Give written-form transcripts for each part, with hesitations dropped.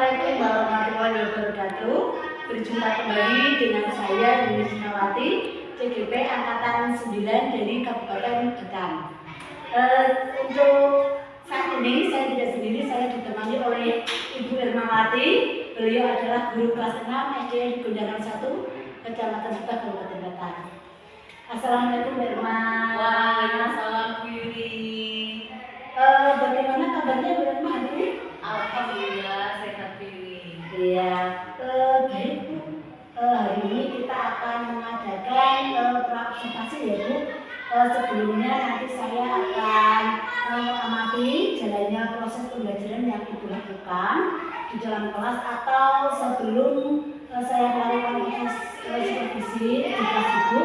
Assalamualaikum warahmatullahi wabarakatuh. Berjumpa kembali dengan saya Yuni Sinawati, CGP Angkatan 9 dari Kabupaten Batang. Untuk saat ini saya tidak sendiri, saya ditemani oleh Ibu Irmawati. Beliau adalah guru kelas 6 SD di Gondangan 1, Kecamatan Subah, Kabupaten Batang. Assalamualaikum Mbak Irma. Waalaikumsalam Bu Yuni. Bagaimana kabarnya Bu Irma hari ini? Alhamdulillah sehat Bu Yuni. Iya, baik Bu. Hari ini kita akan mengadakan praobservasi ya Bu. Sebelumnya nanti saya akan mengamati jalannya proses pembelajaran yang Ibu lakukan di dalam kelas atau sebelum saya melakukan proses supervisi di kelas Ibu.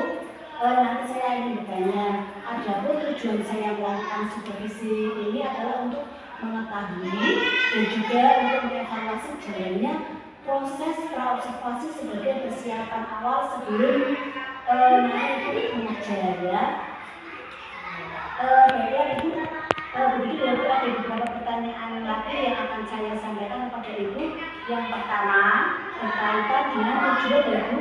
Nanti saya ingin bertanya, adapun tujuan saya melakukan supervisi ini adalah untuk mengetahui dan juga untuk mengevaluasi jalannya proses praobservasi sebagai persiapan awal sebelum nanti mengajar ya. Baiklah Ibu, begitu ya Bu, ada beberapa pertanyaan lagi yang akan saya sampaikan kepada Ibu. Yang pertama berkaitan dengan tujuan ya Bu.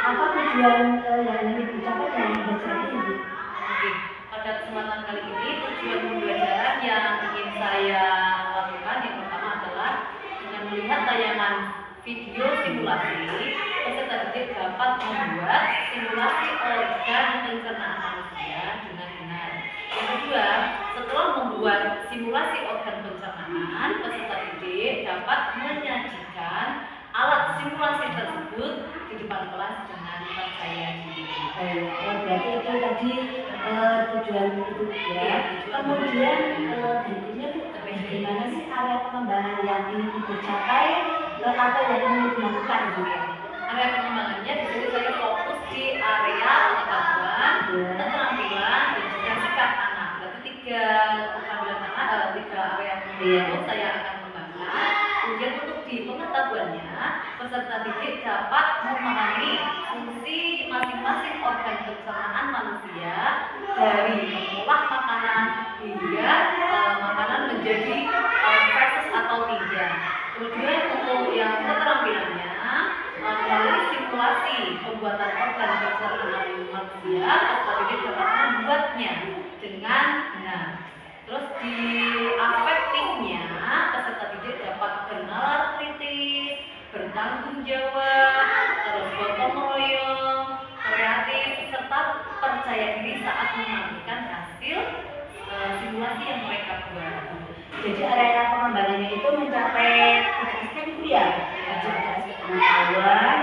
Apa tujuan yang ingin dicapai dalam pembelajaran ini Bu? Oke, pada kesempatan kali ini tujuan pembelajaran yang ingin saya lakukan yang pertama adalah dengan melihat tayangan video simulasi, peserta didik dapat membuat simulasi organ pencernaan manusia dengan benar. Yang kedua, setelah membuat simulasi organ pencernaan, peserta didik dapat menyajikan alat simulasi tersebut di depan kelas dengan percaya diri. Berarti itu tadi tujuan Ibu ya. Kemudian berikutnya Bu, bagaimana sih area pengembangan yang ingin Ibu capai atau yang ingin dilakukan Bu? Area pengembangannya di sini saya fokus di area pengetahuan, keterampilan, dan juga sikap anak. Berarti tiga keterampilan anak, tiga area pengembangan saya akan kembangkan. Kemudian untuk di pengetahuannya, peserta didik dapat memahami fungsi masing-masing organ pencernaan manusia dari mengolah makanan hingga makanan menjadi feses atau tidak. Kemudian untuk yang keterampilannya, melalui simulasi pembuatan organ pencernaan manusia, peserta didik dapat membuatnya dengan benar. Terus di afektifnya, peserta didik dapat bernalar kritis, bertanggung jawab, terus gotong royong, kreatif, serta percaya diri saat menantikan hasil simulasi yang mereka buat. Jadi area pengembangannya itu mencapai 3 aspek itu ya. Aspek pengetahuan,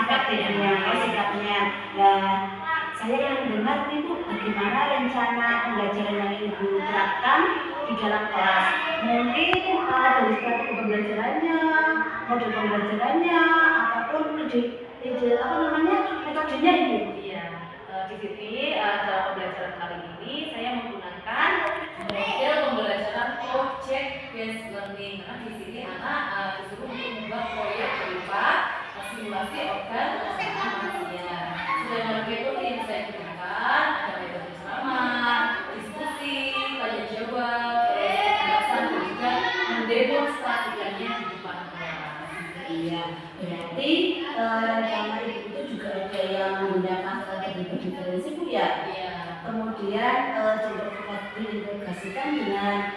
afektifnya, sikapnya. Nah, saya yang dengar nih Bu, bagaimana rencana pembelajaran yang Ibu terapkan di dalam kelas? Mungkin dari strategi pembelajarannya, model pembelajarannya, ataupun metodenya Ibu. Iya, di sini dalam pembelajaran kali ini saya menggunakan model pembelajaran object based learning. Karena di sini anak disuruh untuk membuat proyek berupa simulasi organ pencernaan manusia. Sedangkan metode yang saya gunakan ada metode ceramah, diskusi, tanya jawab, penjelasan, dan juga mendemonstrasikannya di depan kelas. Iya, berarti rencana Ibu itu juga ada yang menggunakan strategi diferensi Bu ya. Iya. Kemudian diintegrasikan dengan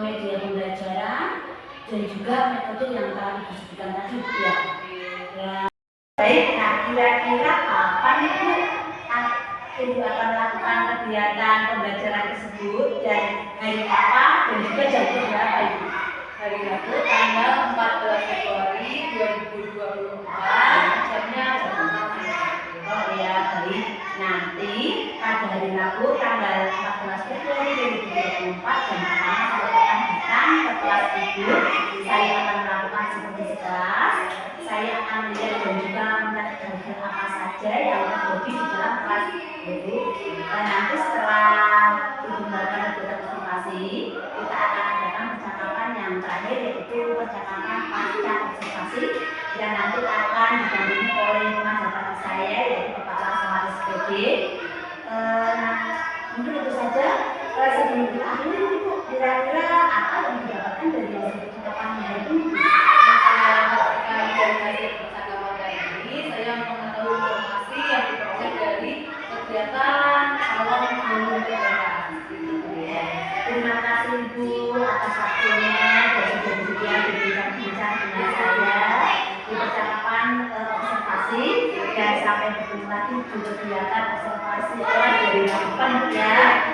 media pembelajaran dan juga metode yang telah Ibu sebutkan tadi Bu ya. Baik, nah kira-kira kapan Ibu akan melakukan kegiatan pembelajaran tersebut dan hari apa dan juga jam berapa Ibu? Hari Rabu tanggal 14 Februari 2024, jamnya jam 6. Oh ya, baik. Nanti pada hari Rabu tanggal 14 Februari 2024 jam 6 saya akan datang ke kelas Ibu. Saya akan melakukan supervisi kelas. Saya akan melihat dan juga mencatat hal-hal apa saja yang terjadi di dalam kelas Ibu. Dan nanti setelah Ibu melakukan kegiatan observasi, kita akan adakan percakapan yang terakhir, yaitu percakapan pasca observasi yang nanti akan didampingi oleh pengajar saya, yaitu Bapak Laksamana SPD. Nah, mungkin itu saja. Sebelum kita akhiri, Ibu, Kira-kira apa yang didapatkan dari hasil percakapan hari ini? Kalau dari hasil percakapan kali ini, saya mengetahui informasi yang diperoleh dari kegiatan salon guru TK. Terima kasih Ibu atas waktunya dan sudah bersedia berbincang-bincang dengan saya di percakapan observasi, dan sampai bertemu lagi di kegiatan observasi dari Lampung ya.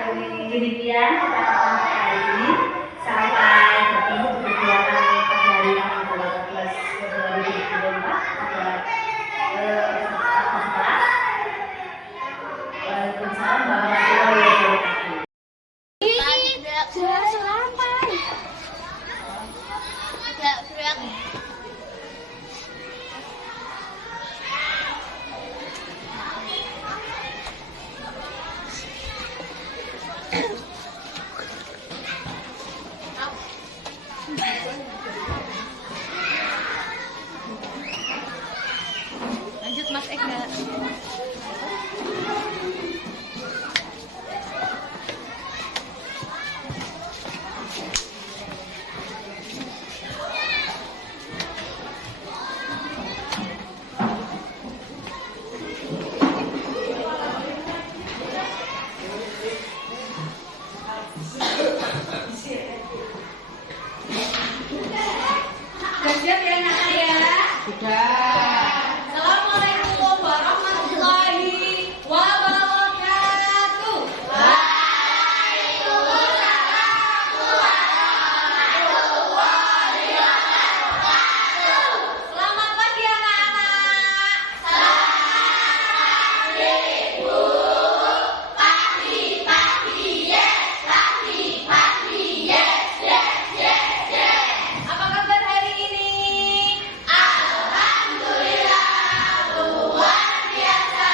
Demikian percakapan kali ini, sampai bertemu di kegiatan perharian 18 Februari 2024 pada kelas. Waalaikumsalam warahmatullahi wabarakatuh. Sudah sampai. Tidak berat. Lanjut Mas Ega. Siap ya anak ya? Sudah. Assalamualaikum warahmatullahi wabarakatuh. Waalaikumsalam warahmatullahi wabarakatuh. Selamat pagi anak-anak. Selamat pagi Bu. Pagi yes. Pagi yes. Apa kabar hari ini? Alhamdulillah luar biasa.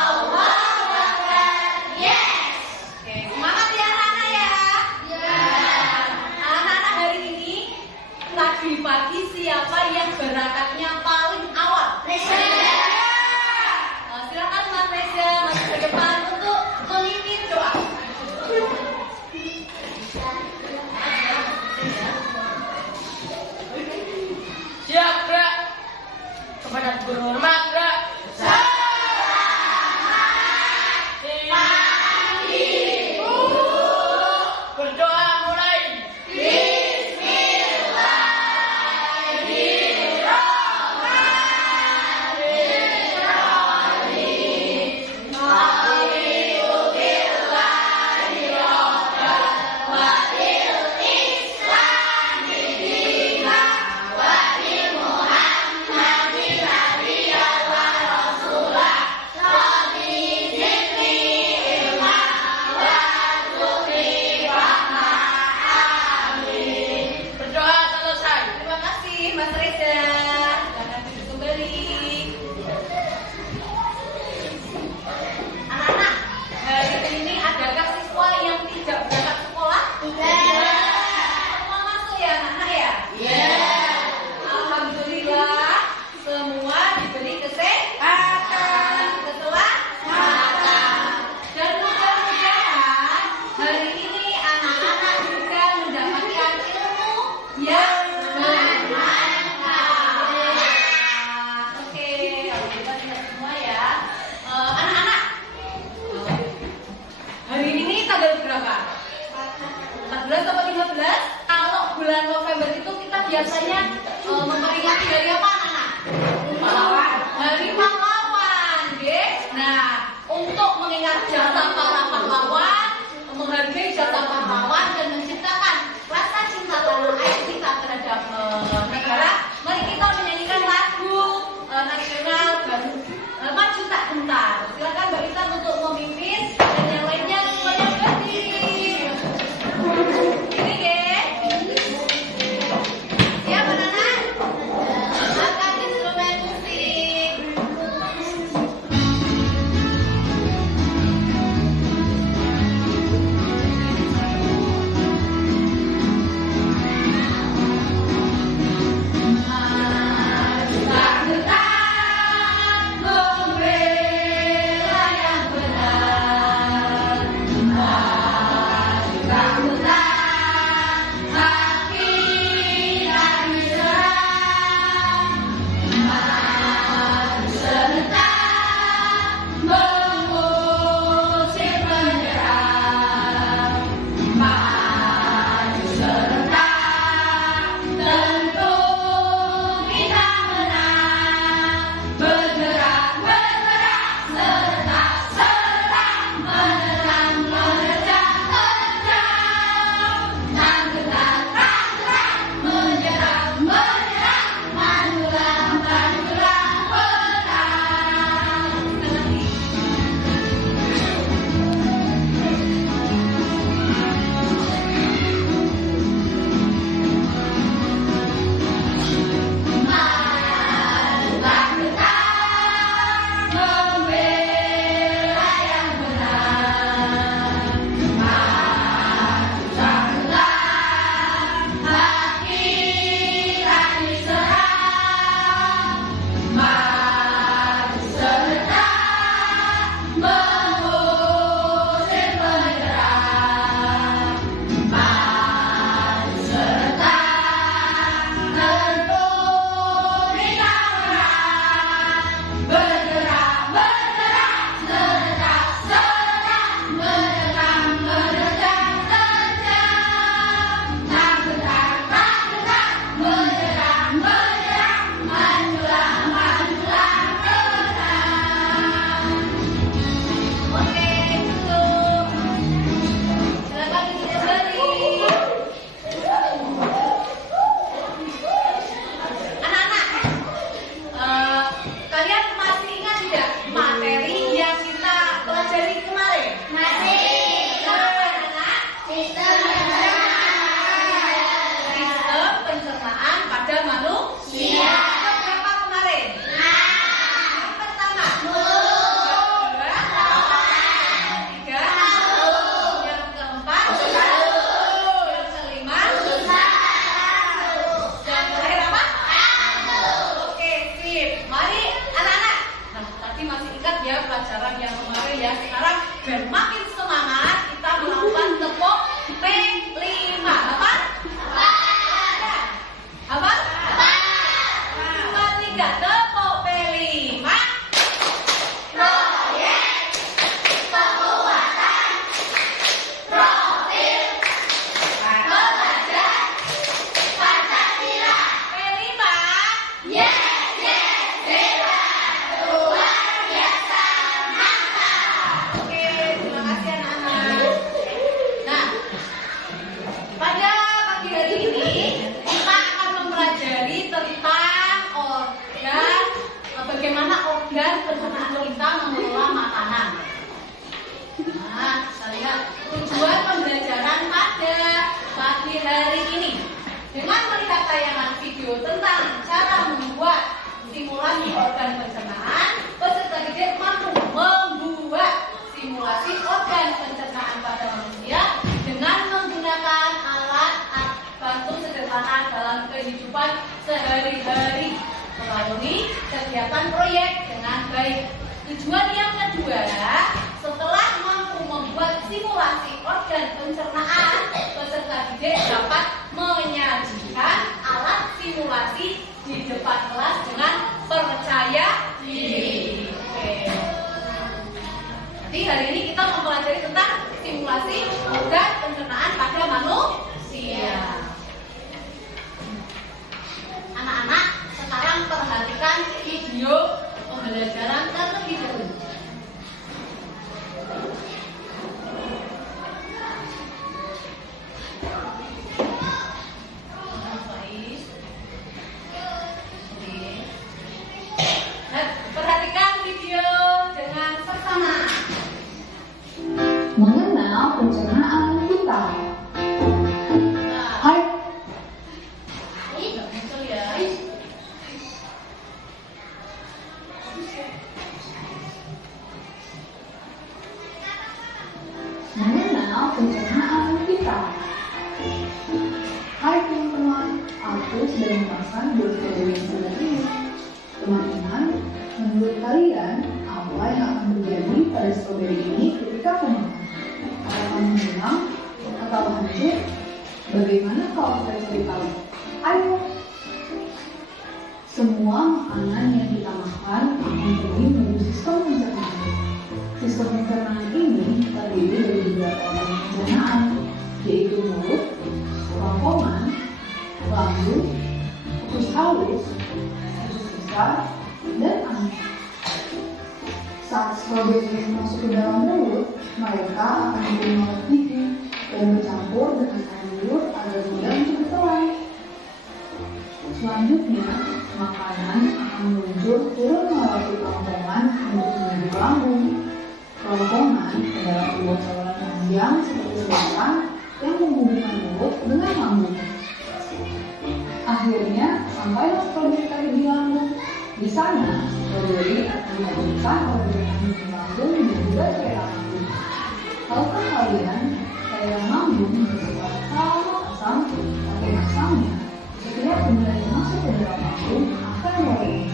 Allahu Akbar. Yes. Oke, semangat ya anak-anak ya. Anak-anak hari ini tadi pagi siapa yang berangkatnya paling awal? Silakan Mas Reza masuk ke depan untuk memimpin doa. Siap, gerak. Kepada guru hormat, gerak. Selamat pagi, Bu. Berdoa mulai. Berdoa selesai. Terima kasih Mas Reza. Silakan duduk kembali. Anak-anak, hari ini adakah siswa yang tidak berangkat sekolah? Semua masuk ya anak-anak ya? Alhamdulillah, semua diberi kesehatan, keselamatan, dan mudah-mudahan hari ini anak-anak juga mendapatkan ilmu yang bermanfaat. Oke, kalau kita lihat semua ya. Anak-anak, hari ini tanggal berapa? 14 atau 15? Kalau bulan November itu kita biasanya memperingati hari apa anak-anak? Hari pahlawan, guys. Nah, untuk mengingat jasa para pahlawan, menghargai jasa pahlawan dan menciptakan rasa cinta tanah air kita terhadap negara, mari kita menyanyikan lagu nasional dan maju tak gentar. Silakan Mbak Rita untuk memimpin dan yang lainnya semuanya berdiri. Ini guys. Siap anak-anak? Nah, kita lihat tujuan pembelajaran pada pagi hari ini. Dengan melihat tayangan video tentang cara membuat simulasi organ pencernaan, peserta didik mampu membuat simulasi organ pencernaan pada manusia dengan menggunakan alat bantu sederhana dalam kehidupan sehari-hari, melalui kegiatan proyek dengan baik. Tujuan yang kedua, setelah mampu membuat simulasi organ pencernaan, peserta didik dapat menyajikan alat simulasi di depan kelas dengan percaya diri. Oke. Jadi hari ini kita mempelajari tentang simulasi organ pencernaan pada manusia. Anak-anak, sekarang perhatikan video pembelajaran terlebih dahulu. Perhatikan video dengan seksama. Mengenal pencernaan kita. Hai, Ini nggak muncul ya. mengenal pencernaan kita. Hai teman-teman, aku sedang memasak buah strawberry yang segar ini. Teman-teman, menurut kalian apa yang akan terjadi pada strawberry ini ketika aku makan? Apakah menghilang atau hancur? Bagaimana kalau kita cari tahu? Ayo! Semua makanan yang kita makan akan pergi melalui sistem pencernaan. Sistem pencernaan ini terdiri dari beberapa organ pencernaan, yaitu mulut, kerongkongan, lambung, usus halus, usus besar, dan anis. Saat strawberry masuk ke dalam mulut, mereka akan menerima gigi dan bercampur dengan air liur agar mudah untuk ditelan. Selanjutnya, makanan akan meluncur turun melalui kerongkongan untuk menuju lambung. Kerongkongan adalah sebuah saluran panjang seperti selokan yang menghubungkan mulut dengan lambung. Akhirnya, sampailah strawberry tadi di lambung. Di sana, strawberry akan dihasilkan oleh mekanisme lambung dan juga cairan lambung. Tahukah kalian, cairan lambung bersifat asam, tapi asamnya setiap benda yang masuk ke dalam lambung akan melalui.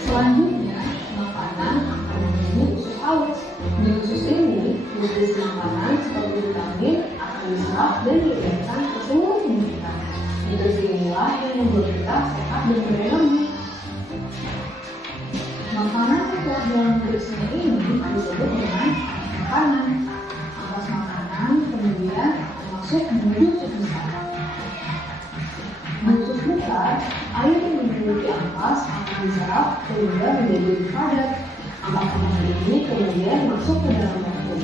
Selanjutnya, makanan akan menuju usus halus. Di usus ini, nutrisi makanan seperti vitamin akan diserap dan diedarkan ke seluruh tubuh kita. Nutrisi inilah yang membuat kita sehat dan berenergi. Makanan yang telah dalam nutrisinya ini disebut dengan makanan. Ampas makanan kemudian masuk menuju usus besar. Di usus besar, air yang memiliki ampas akan diserap sehingga menjadi lebih padat. Ampas ini kemudian masuk ke dalam rectum.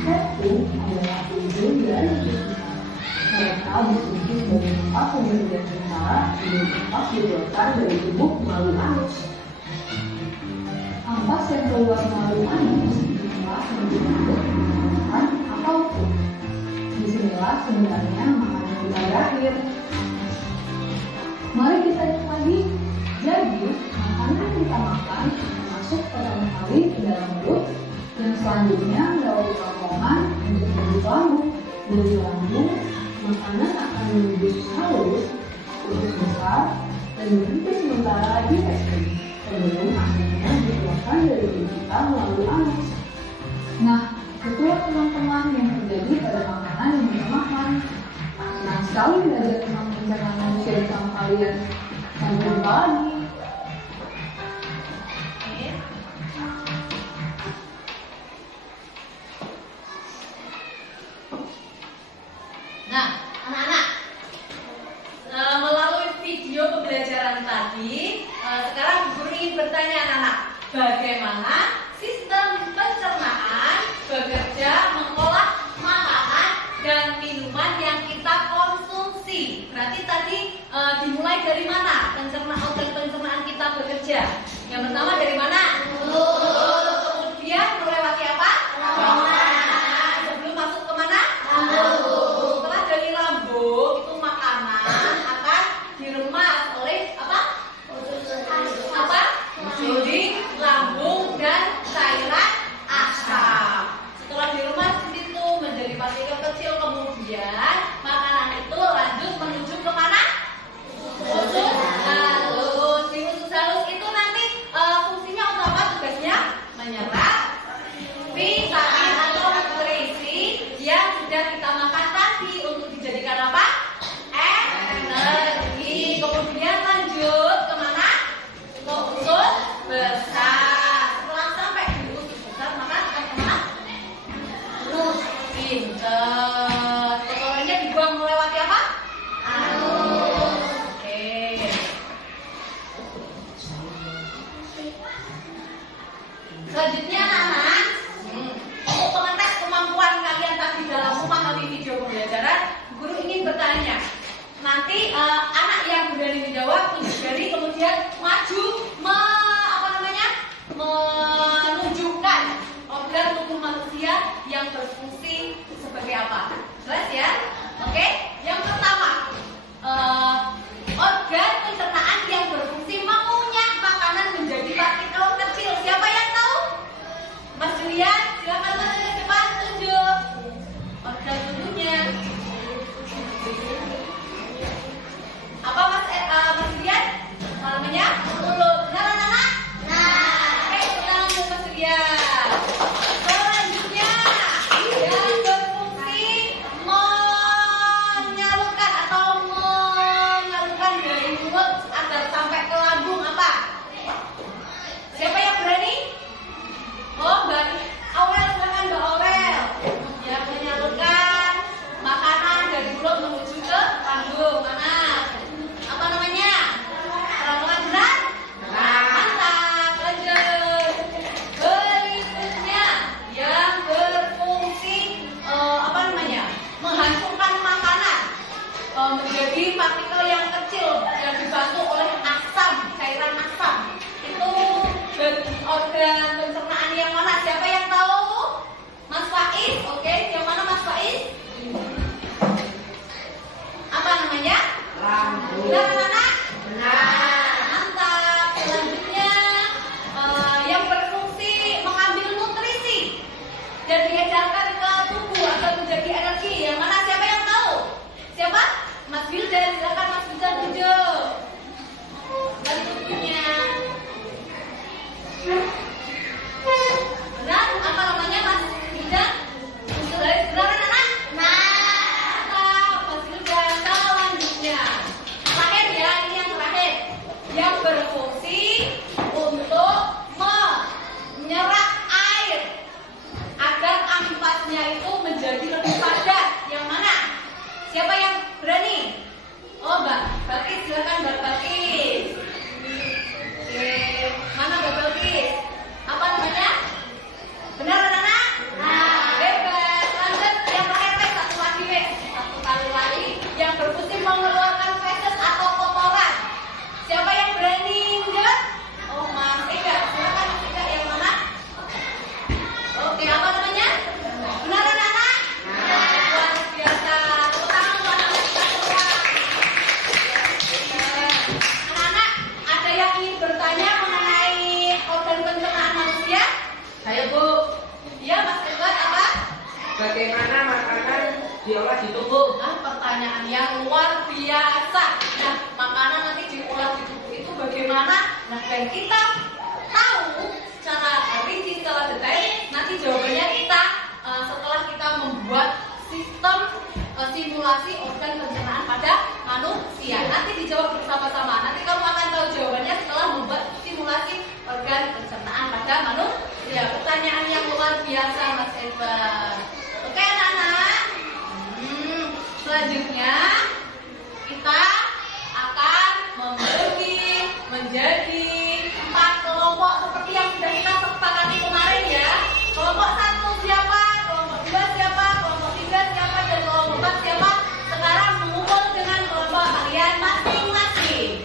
Rectum adalah ujung dari usus besar. Mereka berfungsi sebagai tempat pemberhentian sementara dan tempat dikeluarkan dari tubuh melalui anus. Ampas yang keluar melalui anus inilah yang disebut makan atau food. Disinilah sebenarnya makanan kita berakhir. Mari kita lihat lagi. Jadi, makanan yang kita makan masuk pertama kali ke dalam mulut dan selanjutnya melalui kerongkongan untuk menuju lambung. Dari lambung, makanan akan menuju usus halus, usus besar, dan berhenti sementara di rectum sebelum akhirnya dikeluarkan dari tubuh kita melalui anus. Nah, itulah teman-teman yang terjadi pada makanan yang kita makan. Senang sekali belajar tentang pencernaan manusia bersama kalian. Sampai jumpa lagi. Nah, anak-anak, melalui video pembelajaran tadi, sekarang guru ingin bertanya anak-anak, bagaimana sistem pencernaan bekerja mengolah makanan dan minuman yang kita konsumsi. Berarti tadi dimulai dari mana organ pencernaan kita bekerja? Yang pertama dari mana? Mulut. Kemudian melewati apa? Kotorannya dibuang melewati apa? Oke. Selanjutnya anak-anak, untuk mengetes kemampuan kalian tadi dalam memahami video pembelajaran, guru ingin bertanya. Nanti anak yang berani menjawab tunjuk jari, kemudian maju menunjukkan organ tubuh manusia yang berfungsi sebagai apa. Jelas ya? Oke. Yang pertama, organ pencernaan yang berfungsi mengunyah makanan menjadi partikel kecil. Siapa yang tahu? Mas Julian, silakan Mas Julian cepat tunjuk organ tubuhnya. Apa Mas Julian? Namanya mulut. Benar anak-anak? Oke, tenang Mas Julian. Selanjutnya yang berfungsi menyalurkan atau mengalirkan dari mulut agar sampai ke lambung apa? Siapa yang berani? Oh, Mbak Aurel, silakan Mbak Aurel. Yang menyalurkan makanan dari mulut menuju ke lambung. Mana? Apa namanya? Terang-terang benar? Mantap. Lanjut. Berikutnya yang berfungsi menghancurkan makanan menjadi partikel yang kecil yang dibantu oleh asam, cairan asam. Itu organ pencernaan yang mana? Siapa yang tahu? Mas Faiz. Oke, yang mana Mas Faiz? Apa namanya? Lambung. Benar anak? Benar. Mantap. Selanjutnya yang berfungsi mengambil nutrisi dan diedarkan ke tubuh agar menjadi energi. Yang mana? Siapa yang tahu? Siapa? Mas Wildan. Silakan Mas Wildan tunjuk. Selanjutnya. Benar? Apa namanya Mas Wildan? Benar anak? Mantap. Mas Wildan. Selanjutnya. Terakhir ya, ini yang terakhir. Yang berfungsi untuk menyerap air agar ampasnya itu menjadi lebih padat. Yang mana? Siapa yang berani? Oh, Mbak Balkis, silakan Mbak Balkis. Oke, mana Mbak Balkis? Apa namanya? Benar anak-anak? Bebas. Lanjut yang terakhir, satu kali lagi. Yang berfungsi mengeluarkan feses atau kotoran. Siapa yang berani menjawab? Oh, Mas Ega. Silakan Mas Ega, yang mana? Oke, apa namanya? Benar anak-anak? Luar biasa. Tepuk tangan untuk anak-anak kita semua. Anak-anak, ada yang ingin bertanya mengenai organ pencernaan manusia? Saya Bu, Iya, Mas Edward, apa? bagaimana makanan diolah di tubuh? Pertanyaan yang luar biasa. Nah, makanan nanti diolah di tubuh itu bagaimana? Nah, dan kita tahu secara rinci, secara detail. Nanti jawabannya kita setelah kita membuat sistem simulasi organ pencernaan pada manusia. Nanti dijawab bersama-sama. Nanti kamu akan tahu jawabannya setelah membuat simulasi organ pencernaan pada manusia. Pertanyaan yang luar biasa, Mas Eva. Oke, anak-anak. Selanjutnya kita akan membagi menjadi 4 kelompok seperti yang sudah kita sepakati kemarin ya. Kelompok 1 siapa? Kelompok 2 siapa? Kelompok 3 siapa? Dan kelompok 4 siapa? Sekarang mengumpul dengan kelompok kalian masing-masing.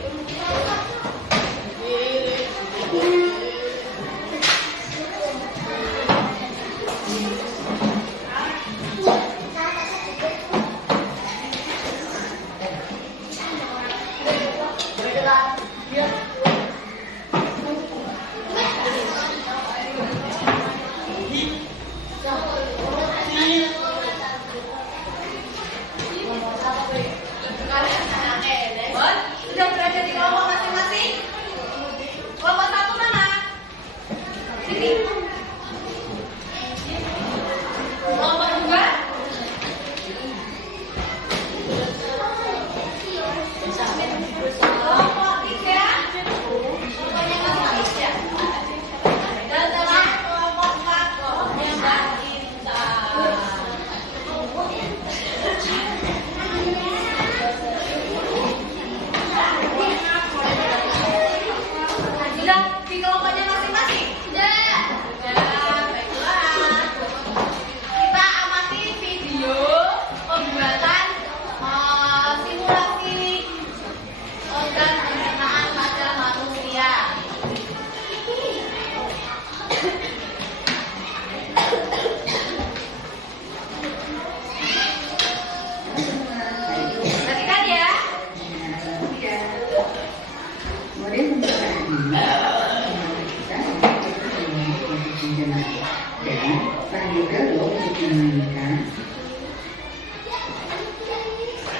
dimainkan.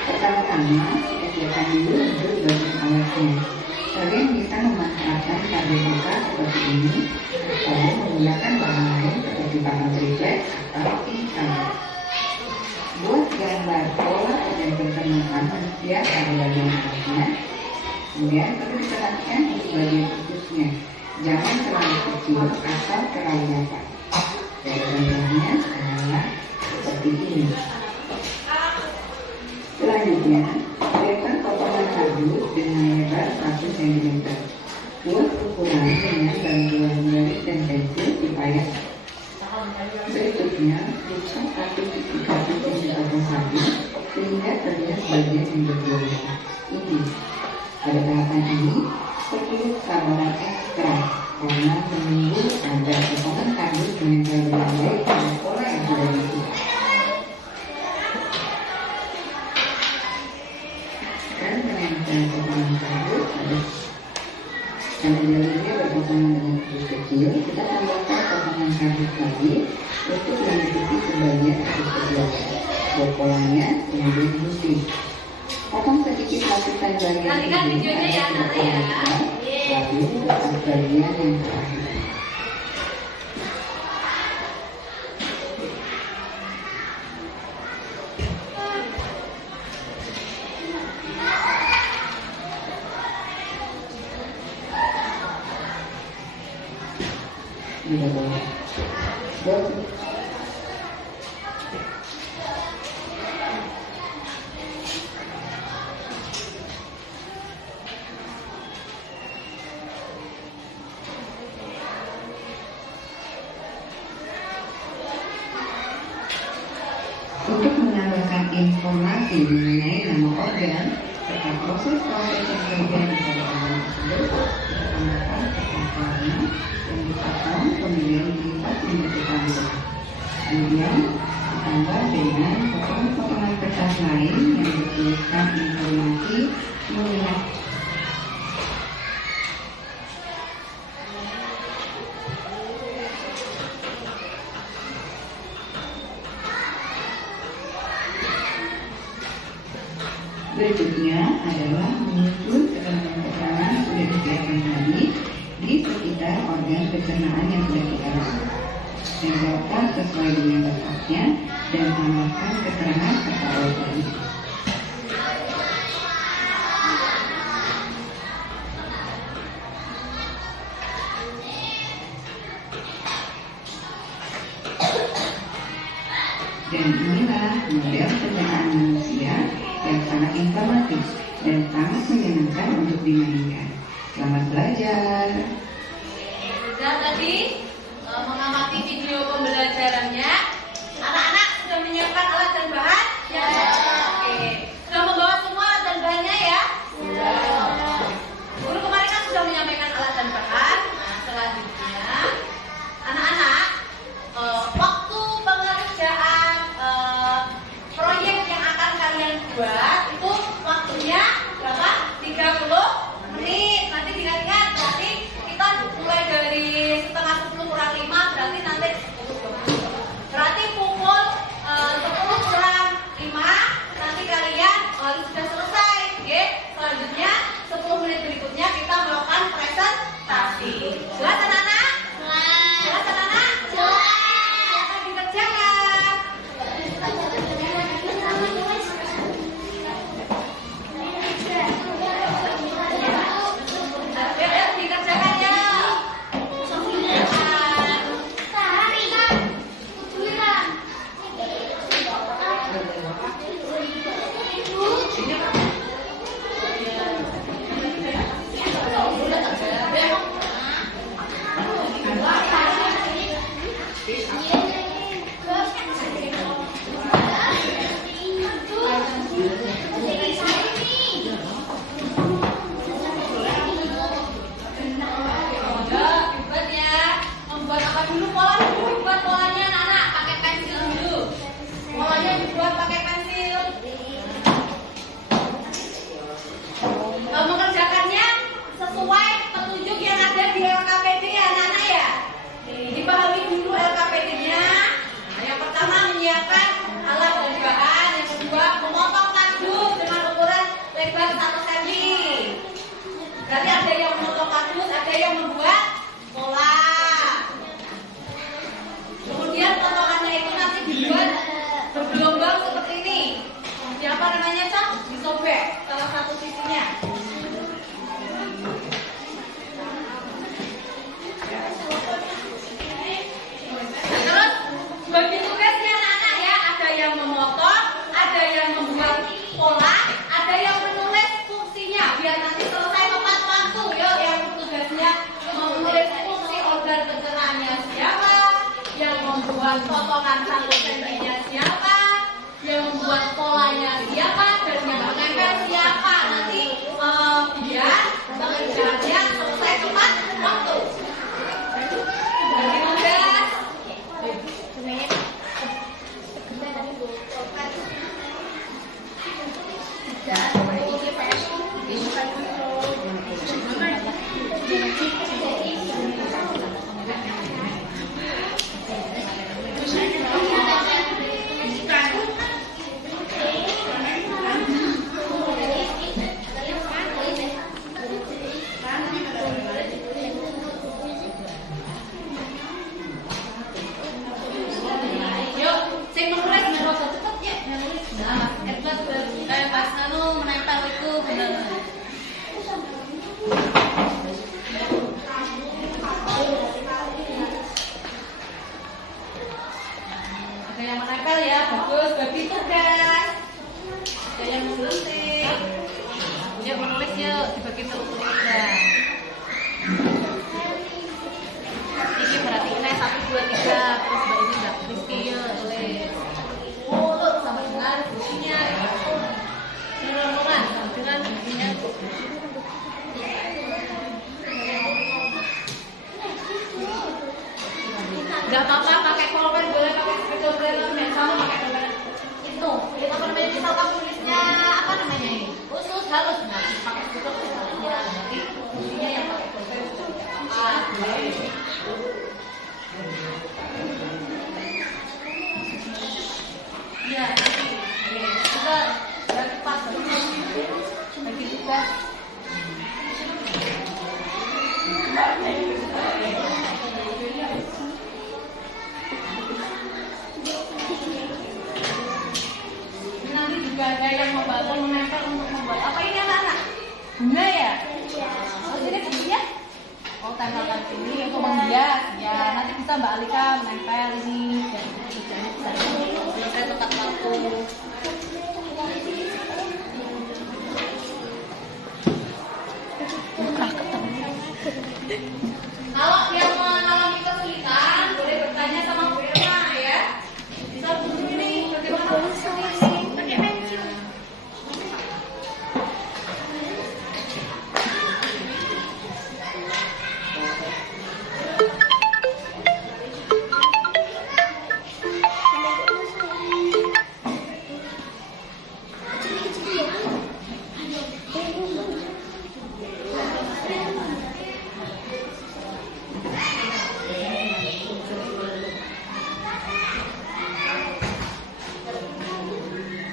Pertama-tama kita dulu untuk bagian alatnya. Sering kita memanfaatkan kabel besar seperti ini atau menggunakan bahan lain seperti papan triplek atau pingsan. Buat gambar pola dan pertemuan manusia pada bagian atasnya. Kemudian perlu diperhatikan untuk bagian khususnya. Jangan terlalu kecil atau terlalu dapat. Dan contohnya adalah seperti ini. Selanjutnya, siapkan potongan kardus dengan lebar 1 cm. Buat ukuran dengan bantuan garis dan pensil supaya berikutnya rusak satu titik kardus yang dipotong sapi sehingga terlihat bagian yang berbeda. Ini pada tahapan ini perlu kesabaran ekstra karena menunggu agar potongan kardus menempel dengan baik pada pola yang sudah dibuat. Dan menempel potongan kardus karena jalurnya berpotongan dengan kardus kecil, kita tambahkan potongan kardus lagi untuk menutupi sebagian kardus kecil. Buat polanya kemudian gunting. Potong sedikit lapisan bagian Nantikan videonya ya, Nana ya. lalu letak bagian yang terakhir. Tidak boleh. Untuk menambahkan informasi mengenai nama organ serta proses-proses yang terjadi pada organ tersebut, kita tambahkan kertas warna yang dipotong kemudian dilipat menjadi tabel. Kemudian ditambah dengan potongan-potongan kertas lain yang bertuliskan informasi mengenai berikutnya adalah menyusun keterangan-keterangan yang sudah disiapkan tadi di sekitar organ pencernaan yang sudah kita lakukan. Tempelkan sesuai dengan letaknya dan tambahkan keterangan serta organ. Dan inilah model pencernaan manusia yang sangat informatif dan sangat menyenangkan untuk dimainkan. Selamat belajar. Sudah tadi mengamati video pembelajarannya. Anak-anak sudah menyiapkan alat dan bahan? Ya. Oke. Sudah membawa semua alat dan bahannya ya? Sudah. Guru kemarin kan sudah menyampaikan alat dan bahan. Nah, selanjutnya anak-anak waktu pengerjaan proyek yang akan kalian buat itu waktunya berapa? 30 menit. Nanti diingat-ingat, berarti kita mulai dari setengah 10 kurang 5, berarti nanti berarti pukul 10 kurang 5 nanti kalian harus sudah selesai. Oke? Selanjutnya 10 menit berikutnya kita melakukan presentasi. Jelas anak-anak? Jelas anak-anak? Silakan dikerjakan. pasang konsentrinya siapa, yang membuat polanya siapa, dan yang menempel siapa. Nanti biar pengerjaannya selesai tepat waktu. Bagi tugas. Yuk, sing menulis menulis cepet ya, menulis. Nah, pas menempel itu benar. Ada yang menempel ya, bagus. Bagi tugas. Ada yang menulis. Yuk menulis yuk, dibagi tugas. Ini berarti ini 1, 2, 3. Terus mbak ini nggak Rizky yuk tulis. Mulut sama dengan fungsinya. Dengan fungsinya. Gak apa-apa pakai pulpen, boleh pakai pulpen yang sama, pakai pulpen itu apa namanya, misal kamu tulisnya apa namanya ini khusus halus, nah pakai pulpen nanti fungsinya yang pakai pulpen ya nanti kita berarti pas bagi tugas. Nanti juga ada yang membantu menempel untuk membuat apa ini anak-anak? Bunga ya? Oh jadi begini ya? Oh tempelkan sini untuk menghias ya. Nanti bisa Mbak Alika menempel ini dan selesai tepat waktu. Kalau yang mengalami kesulitan boleh bertanya sama Bu Irma ya. Bisa bunyi ini bagaimana pakai pensil.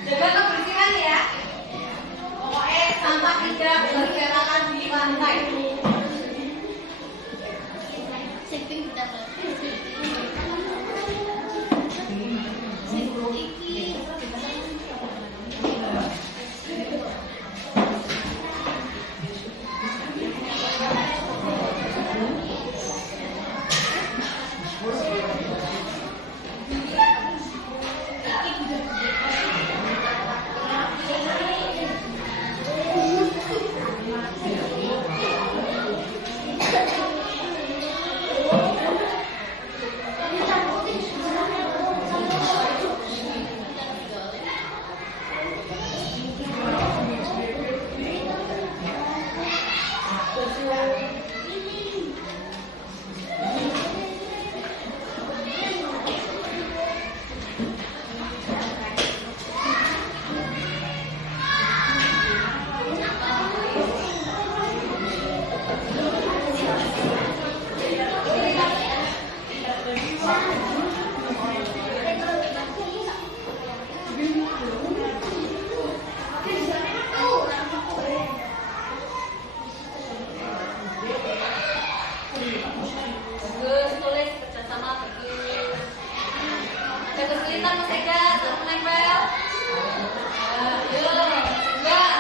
Jaga kebersihan ya. Pokoknya sampah tidak berserakan di lantai. Bagus, tulis kerjasama bagus. Ada kesulitan Mas Ega, terus menempel. Yuk, enggak.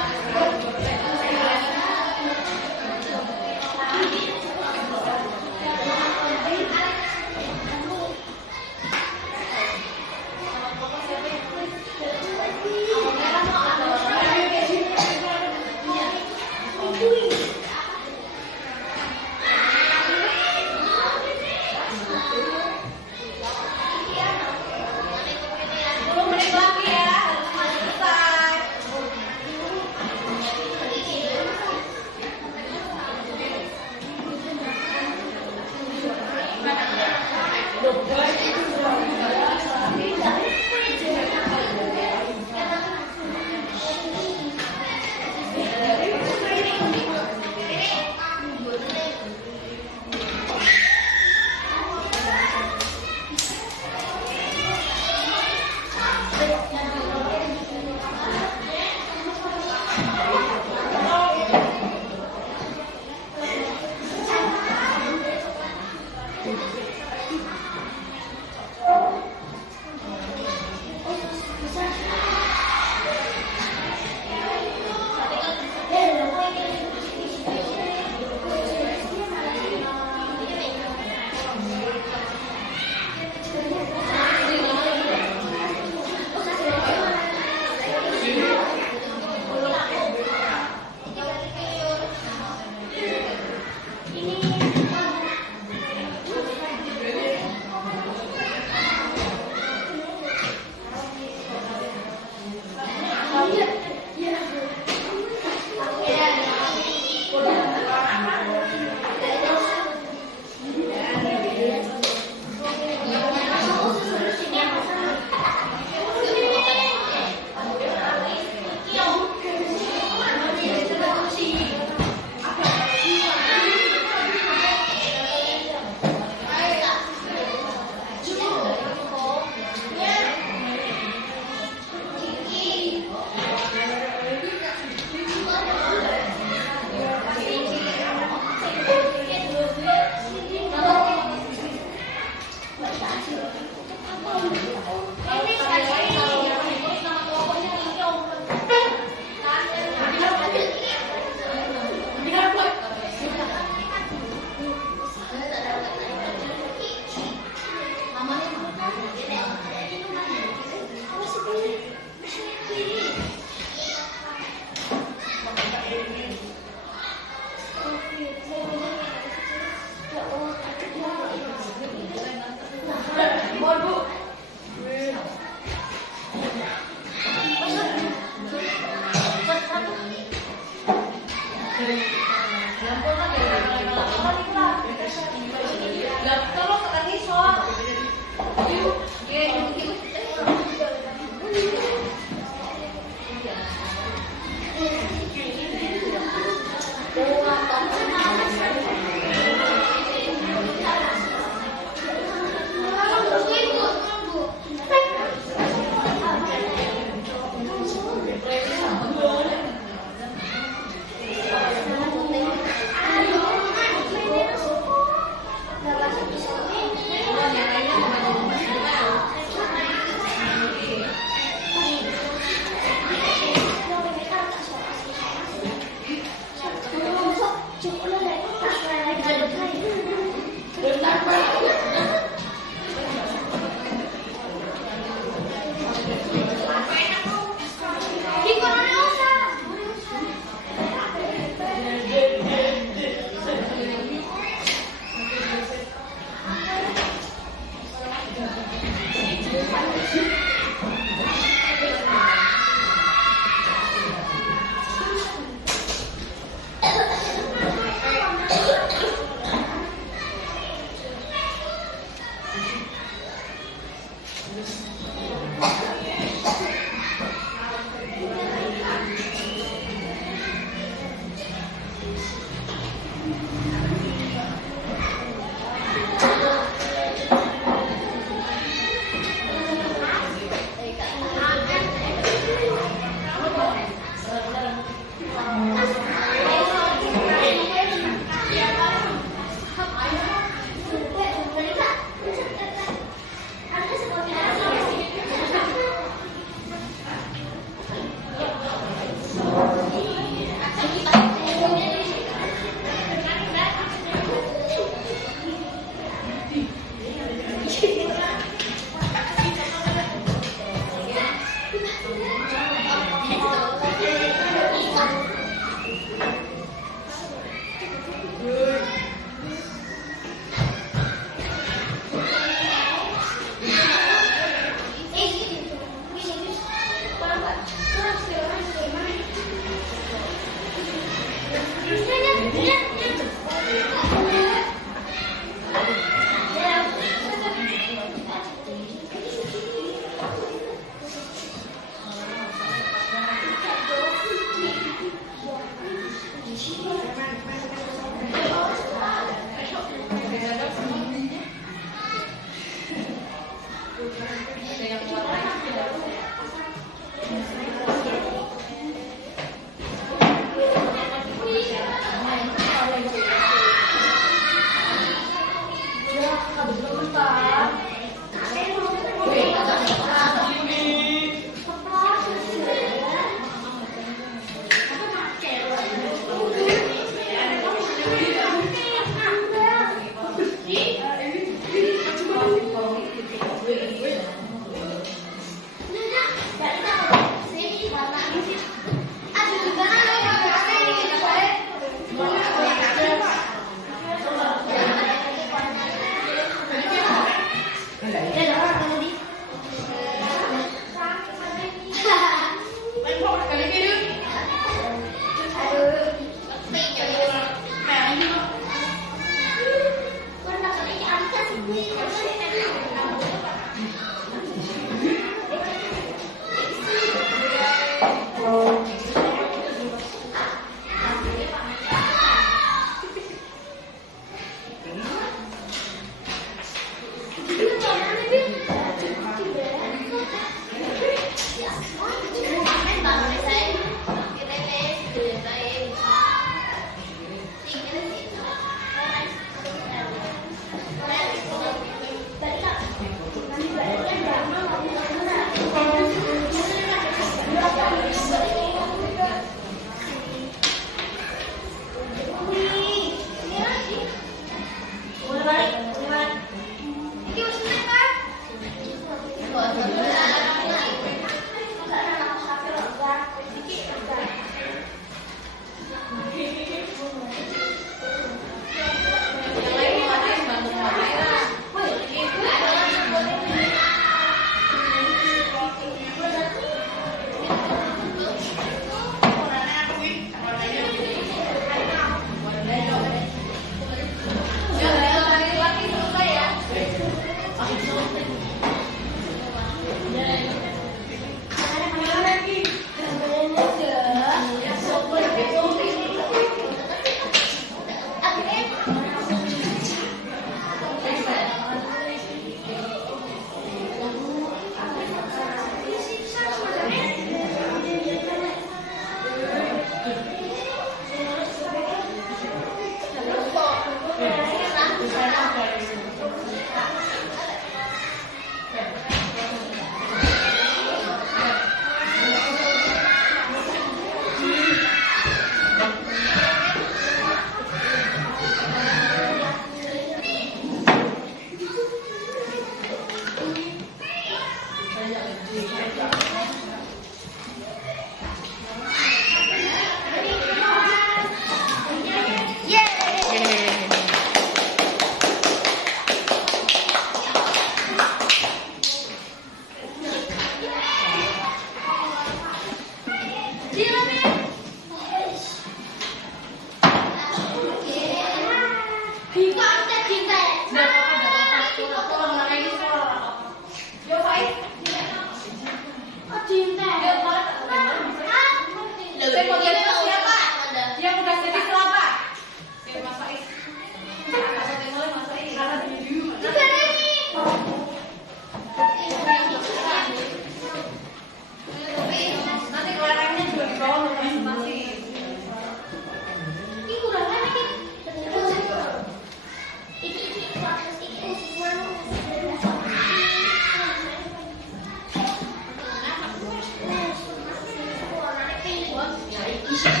Sabar,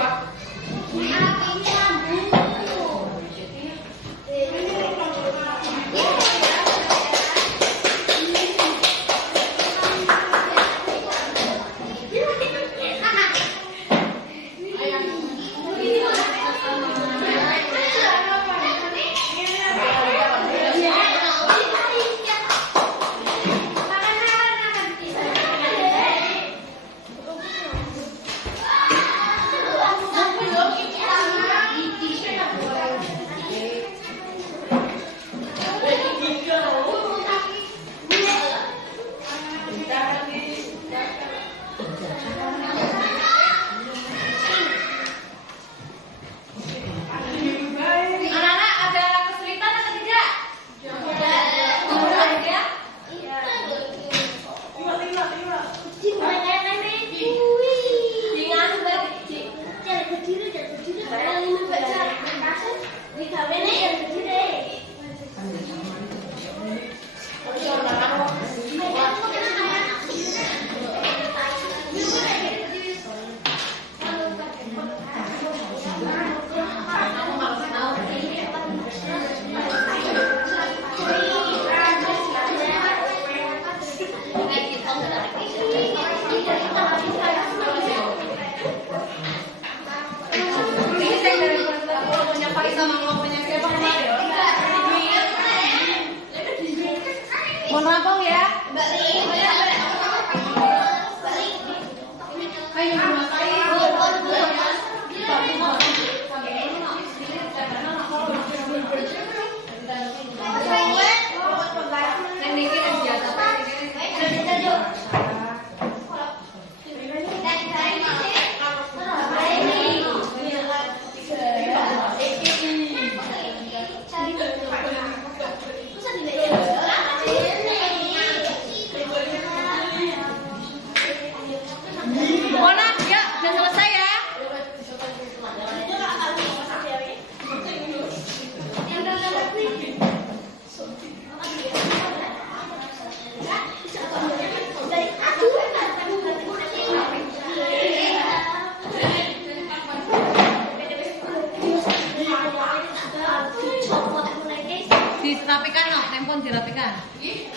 Pak. Anak-anak ada kesulitan atau tidak? Ada. Mohon maaf ya. Mohon ya, udah selesai ya. Dirapikan no, tempon dirapikan.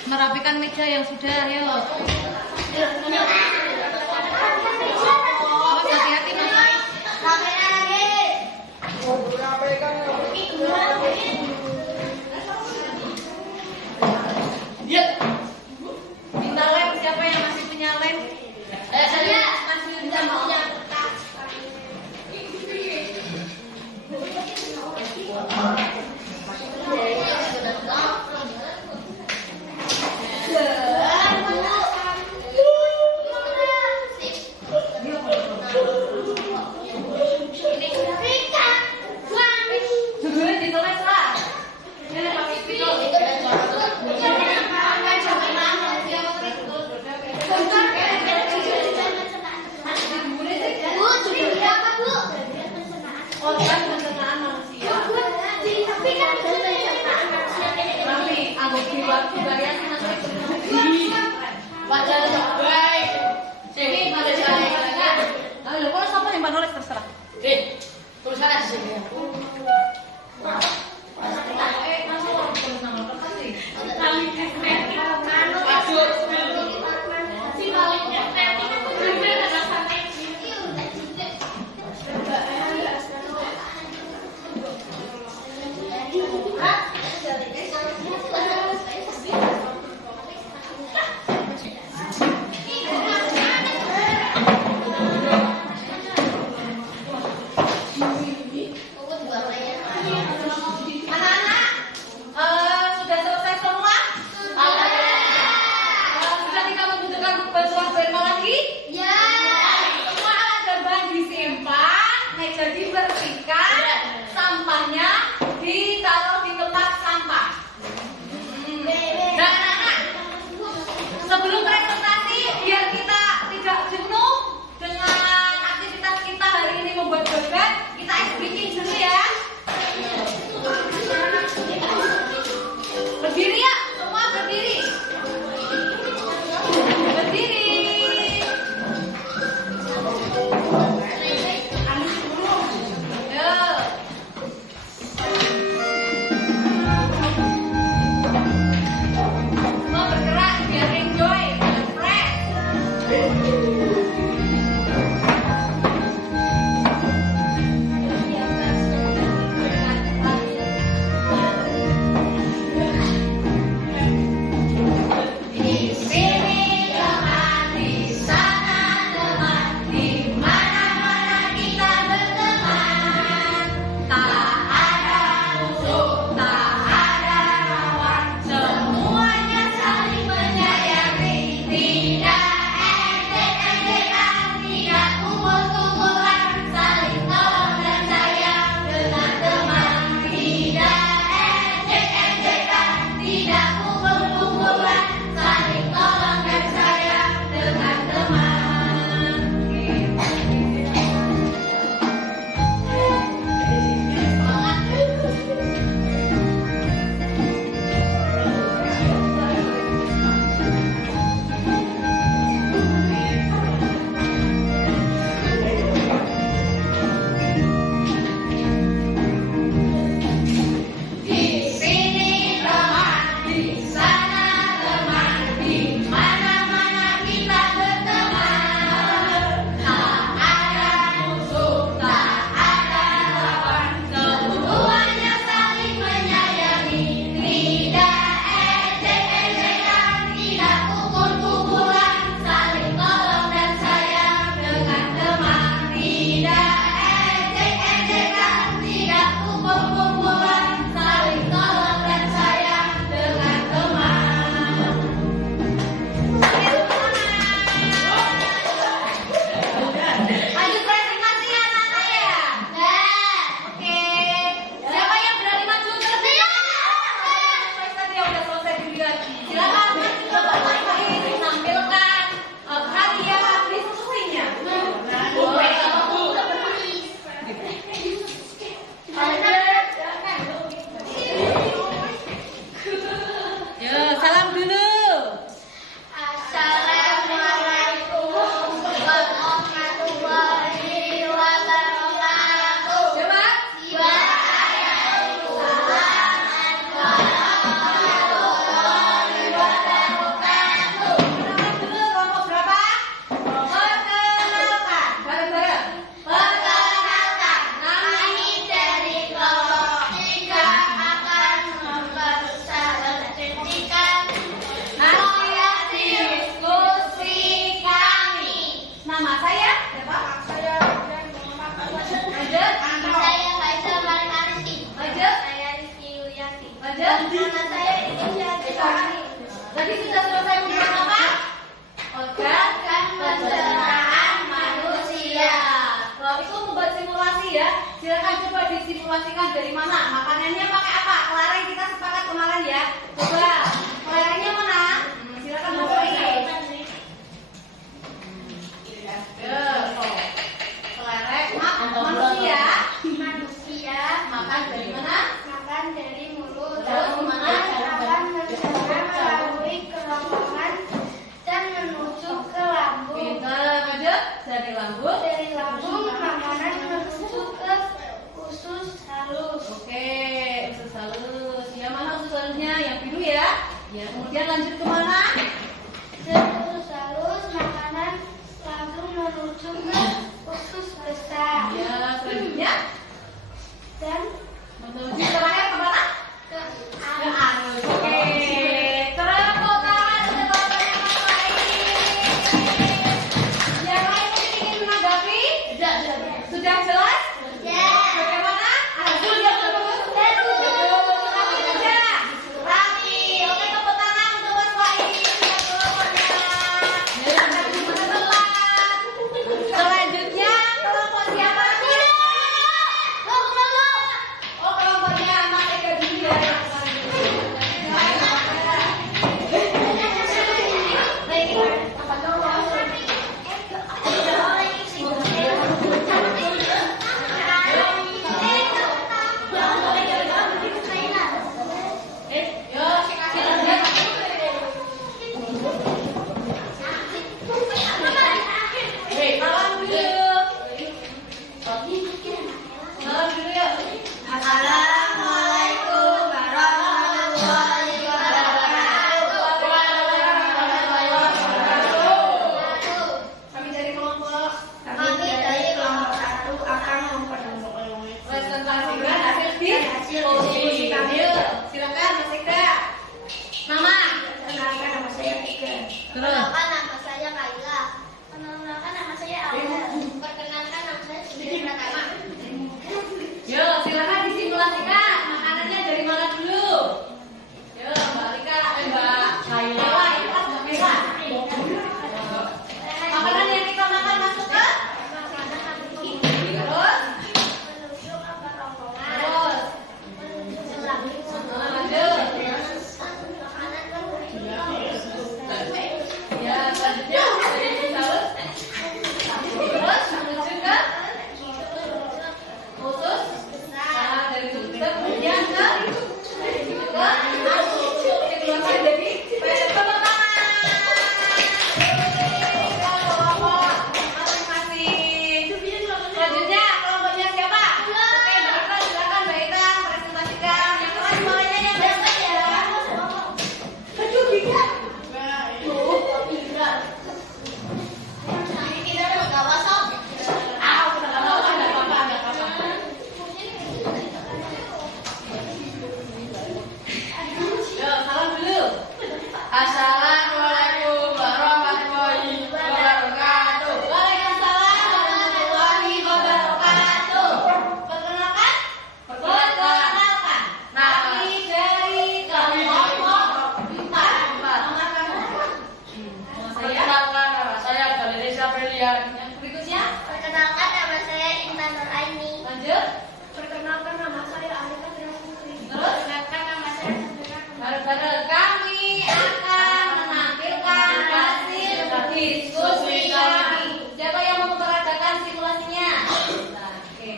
Merapikan meja yang sudah ya loh. Awas hati-hati Mas. Minta lem, siapa yang masih punya lem? Saya masih punya. Judulnya ditulis lah. Ini pakai spidol. Otak pencernaan manusia. Tapi anggap variasi nanti. Baca baik. Jadi pada jalan kan. Lalu kalau sama yang nulis terserah. Tulisan aja sih. Nama saya siapa? Saya Lanjut. Saya Faisal Malik Aristi. Lanjut. Saya Rizky Yulianti. Lanjut. Nama saya Indonesia Desari. Tadi sudah selesai membuat apa? Organ Pencernaan manusia. Kalau itu membuat simulasi ya. Silakan coba disimulasikan dari mana. Makanannya pakai apa? Kelereng kita sepakat kemarin ya. Coba kelerengnya mana? Silakan mulai. Kelereng manusia. Manusia Makan dari mana? makan dari mulut. Terus mana? Akan berjalan melalui kerongkongan dan menuju ke lambung. Pintar aja dari lambung. Dari lambung makanan menuju ke usus halus. Oke, usus halus. Yang mana usus halusnya? Yang biru ya. Ya, kemudian lanjut kemana? Dari usus halus makanan langsung menuju ke usus besar. Ya, selanjutnya Dan menuju terakhir kemana? ke Ke anus. Oke, tepuk tangan untuk Bapak yang lain. Yang lain mungkin ingin menanggapi? Sudah jelas? Ya. Bagaimana? Hasilnya bagus? Rapi tidak? Rapi. Oke, tepuk tangan untuk Bapak ini. Selanjutnya kelompok siapa? Oh, kelompoknya anak Eka dulu ya. Yo, silakan. Hei, salam dulu. Salam dulu yuk. Assalamualaikum warahmatullahi wabarakatuh. Kami dari kelompok Kami dari kelompok 1 akan memperkenalkan presentasikan hasil diskusi kami. Silakan Mas Eka. Nama. Perkenalkan nama saya Tika. Terus. Perkenalkan nama saya Kaila. Perkenalkan nama saya Aula. Perkenalkan nama saya Sudin Pratama. Yo, silakan disimulasikan makanannya dari mana dulu. Yo, Mbak Rika, Mbak Kaila, Mbak Mega. Makanan yang kita makan masuk ke? Terus. Menuju ke kerongkongan. Terus. Menuju ke lambung. Lanjut. Makanan menuju ke usus besar. Ya, selanjutnya dari salus. Terus menuju ke usus. Nah, dari usus besar kemudian ke anus. Dikeluarkan dari tepuk tangan. Kelompok masing-masing. Selanjutnya kelompoknya siapa? Oke, Mbak Ika, silakan Mbak Ika presentasikan. Yang lain semuanya yang bebas ya. Yo, salam dulu. Assalamualaikum warahmatullahi wabarakatuh. Waalaikumsalam warahmatullahi wabarakatuh. Perkenalkan? Perkenalkan. Kami dari kelompok 4. Nomor kamu? Perkenalkan, nama saya Galerisa Felian. Yang berikutnya? Perkenalkan nama saya Intan Nuraini. Lanjut. Perkenalkan nama saya Alika Putri. Terus? Perkenalkan nama saya Sabrina. Bareng-bareng kami akan menampilkan hasil diskusi kami. Siapa yang mau memperagakan simulasinya? Nah, oke.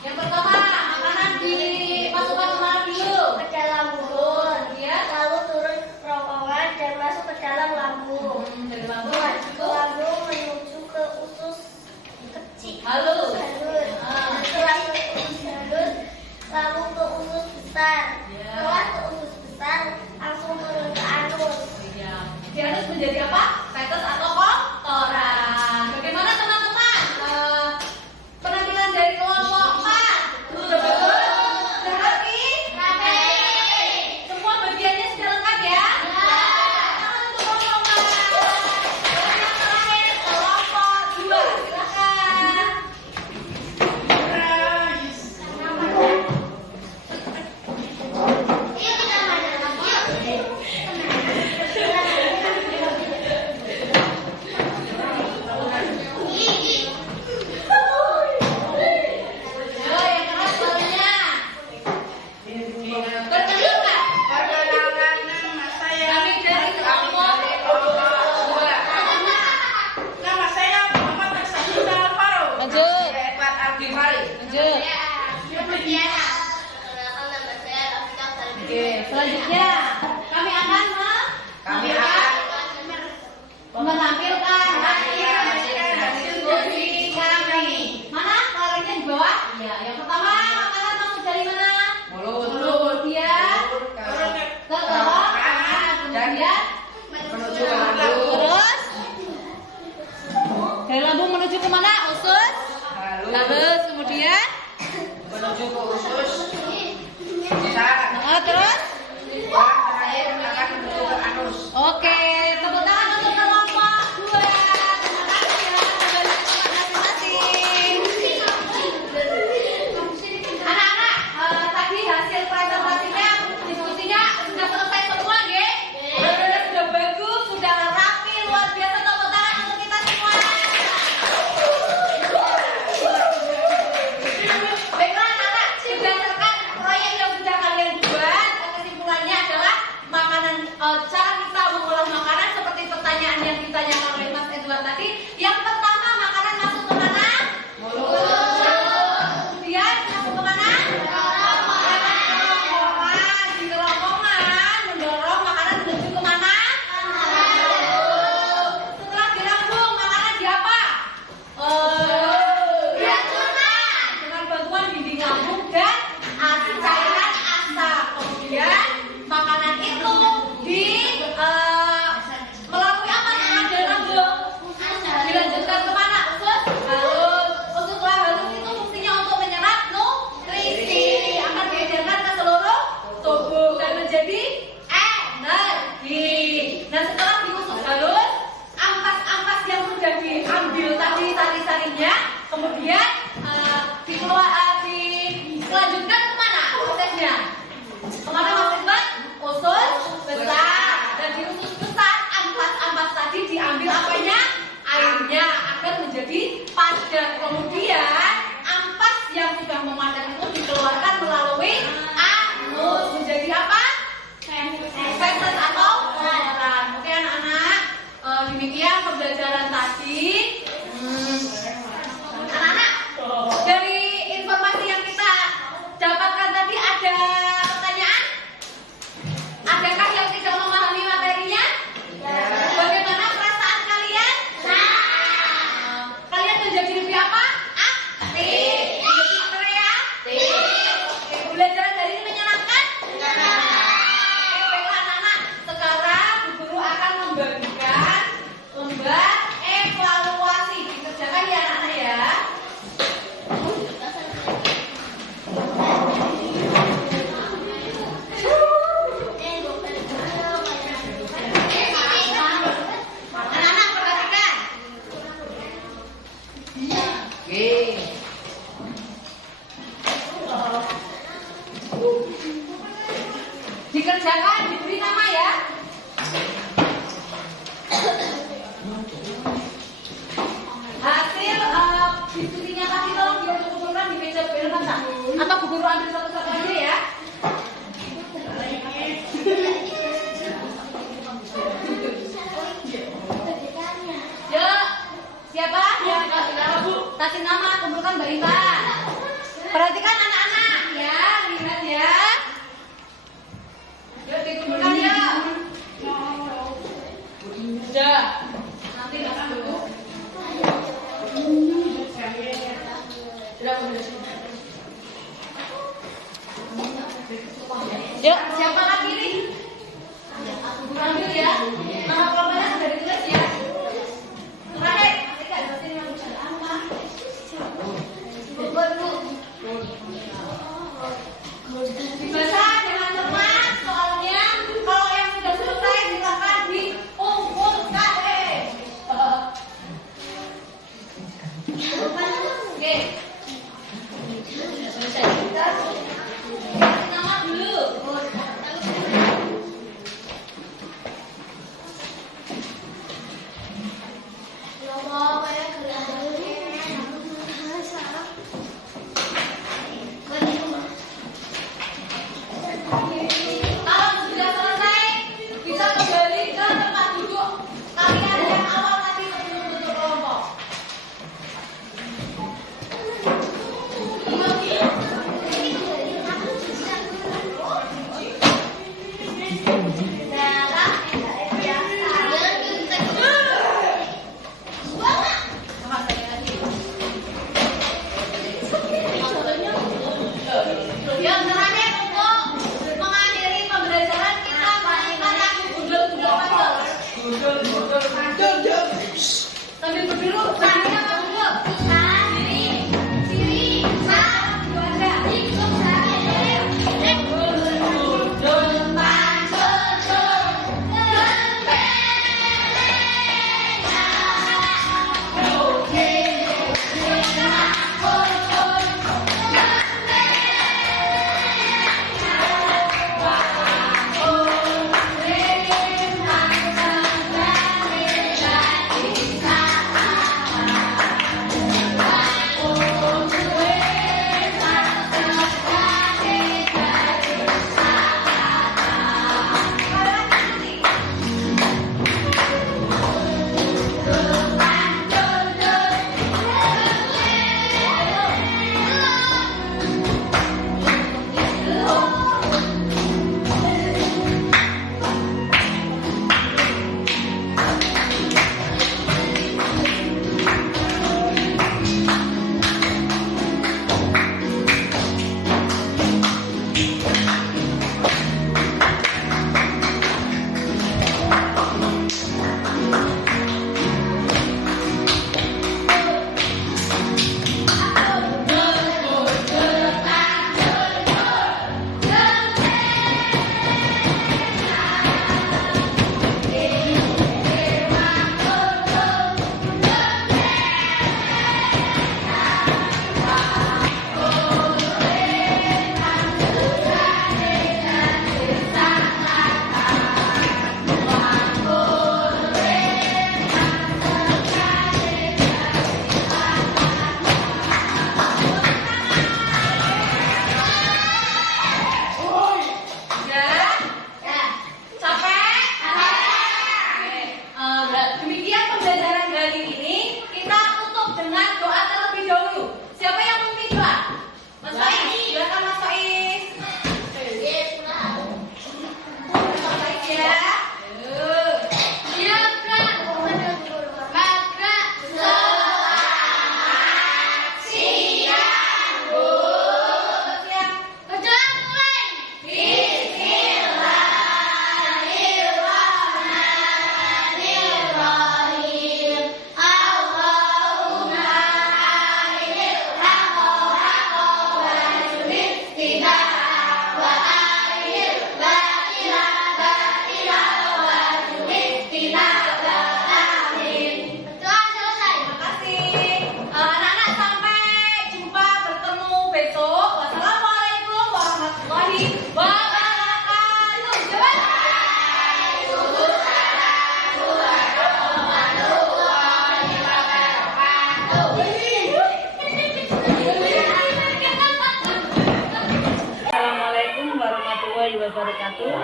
Yang pertama, makanan dimasukkan kemana dulu? Ke dalam mulut. Ya. Lalu turun ke kerongkongan dan masuk ke dalam lambung. Dari lambung Ke lambung menuju ke usus kecil. halus. Halus. Ah. Setelah ke usus halus, lalu ke usus besar. Ya. Setelah ke usus besar, langsung turun ke anus. Ya. Di anus menjadi apa? Fetus atau kotoran. Bagaimana teman-teman? Penampilan dari kelompok 4. Rapi? Semua bagiannya sudah lengkap ya? Tangan untuk kelompok 4. Dan yang terakhir kelompok 2. Selanjutnya kami akan menampilkan hasil diskusi kami. Mana kalorinya di bawah? Ya, yang pertama makanan masuk dari mana? Mulut. Kemudian ke kerongkongan. Kemudian menuju ke lambung. terus dari lambung menuju ke mana? Usus. Halus. Kemudian Menuju ke usus. Besar. terus. Dan terakhir akan menuju ke anus. Oke, tepuk tangan untuk kelompok 2. Terima kasih ya, kembali ke tempat masing-masing. Anak-anak, tadi hasil presentasinya, diskusinya sudah selesai semua, nggih? Sudah bagus, sudah rapi, luar biasa. Tepuk tangan untuk kita semua. Baiklah anak-anak, berdasarkan proyek yang sudah kalian buat, kesimpulannya adalah makanan, cara kita mengolah makanan seperti pertanyaan yang ditanyakan oleh Mas Edward tadi. Yang pertama, makanan masuk ke mana? Mulut. Kemudian masuk ke mana? Kerongkongan. Di kerongkongan mendorong makanan menuju ke mana? Lambung. Setelah di lambung, makanan di apa? Dihancurkan dengan bantuan dinding lambung dan cairan asam. Kemudian makanan itu melalui apa yang ada lambung? Dilanjutkan kemana? Usus halus. Usus halus itu fungsinya untuk menyerap nutrisi, akan diedarkan ke seluruh tubuh dan menjadi energi. Nah, setelah di usus halus, ampas-ampas yang sudah diambil tadi sari-sarinya, kemudian dilanjutkan kemana prosesnya? Kemana Mas Edward? Usus besar. Dan di usus besar, ampas-ampas tadi diambil apanya? Airnya agar menjadi padat. Kemudian ampas yang sudah memadat itu dikeluarkan melalui anus menjadi apa? Feses atau kotoran. Oke anak-anak, demikian pembelajaran tadi. Anak-anak, dari informasi yang kita dapatkan tadi ada pertanyaan? Adakah yang tidak memahami materinya? Bagaimana perasaan kalian? Kalian menjadi lebih apa? Aktif. Menjadi kreatif. Oke, pembelajaran hari ini menyenangkan? Oke, baiklah anak-anak. Sekarang Bu Guru akan membagikan lembar evaluasi. Dikerjakan ya anak-anak ya. Anak-anak perhatikan. Dikerjakan, diberi nama ya. Hasil diskusinya tadi tolong dikumpulkan di meja belakang atau Bu Guru ambil satu-satu aja ya. Yuk, siapa yang kasih nama? Kumpulkan Mbak Intan. Perhatikan anak-anak ya, lihat ya. Yuk dikumpulkan ya. Sudah. Nanti akan dulu. Yuk, siapa lagi nih? Ambil ya. Nama kelompoknya sudah ditulis ya. Terakhir, dibaca dengan cermat soalnya. Kalau yang sudah selesai silakan dikumpulkan. Oke. Nama dulu. wabarakatuh.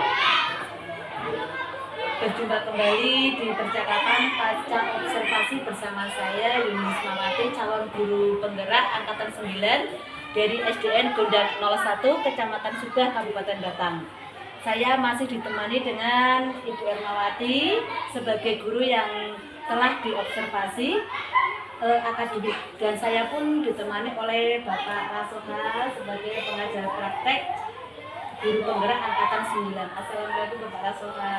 Berjumpa kembali di percakapan pasca observasi bersama saya Yunis Mawati, calon guru penggerak angkatan 9 dari SDN Gondang 01 Kecamatan Subah, Kabupaten Batang. Saya masih ditemani dengan Ibu Ermawati sebagai guru yang telah diobservasi akademik, dan saya pun ditemani oleh Bapak Rasoha sebagai pengajar praktek guru penggerak angkatan 9. Assalamualaikum Bapak Rasoha.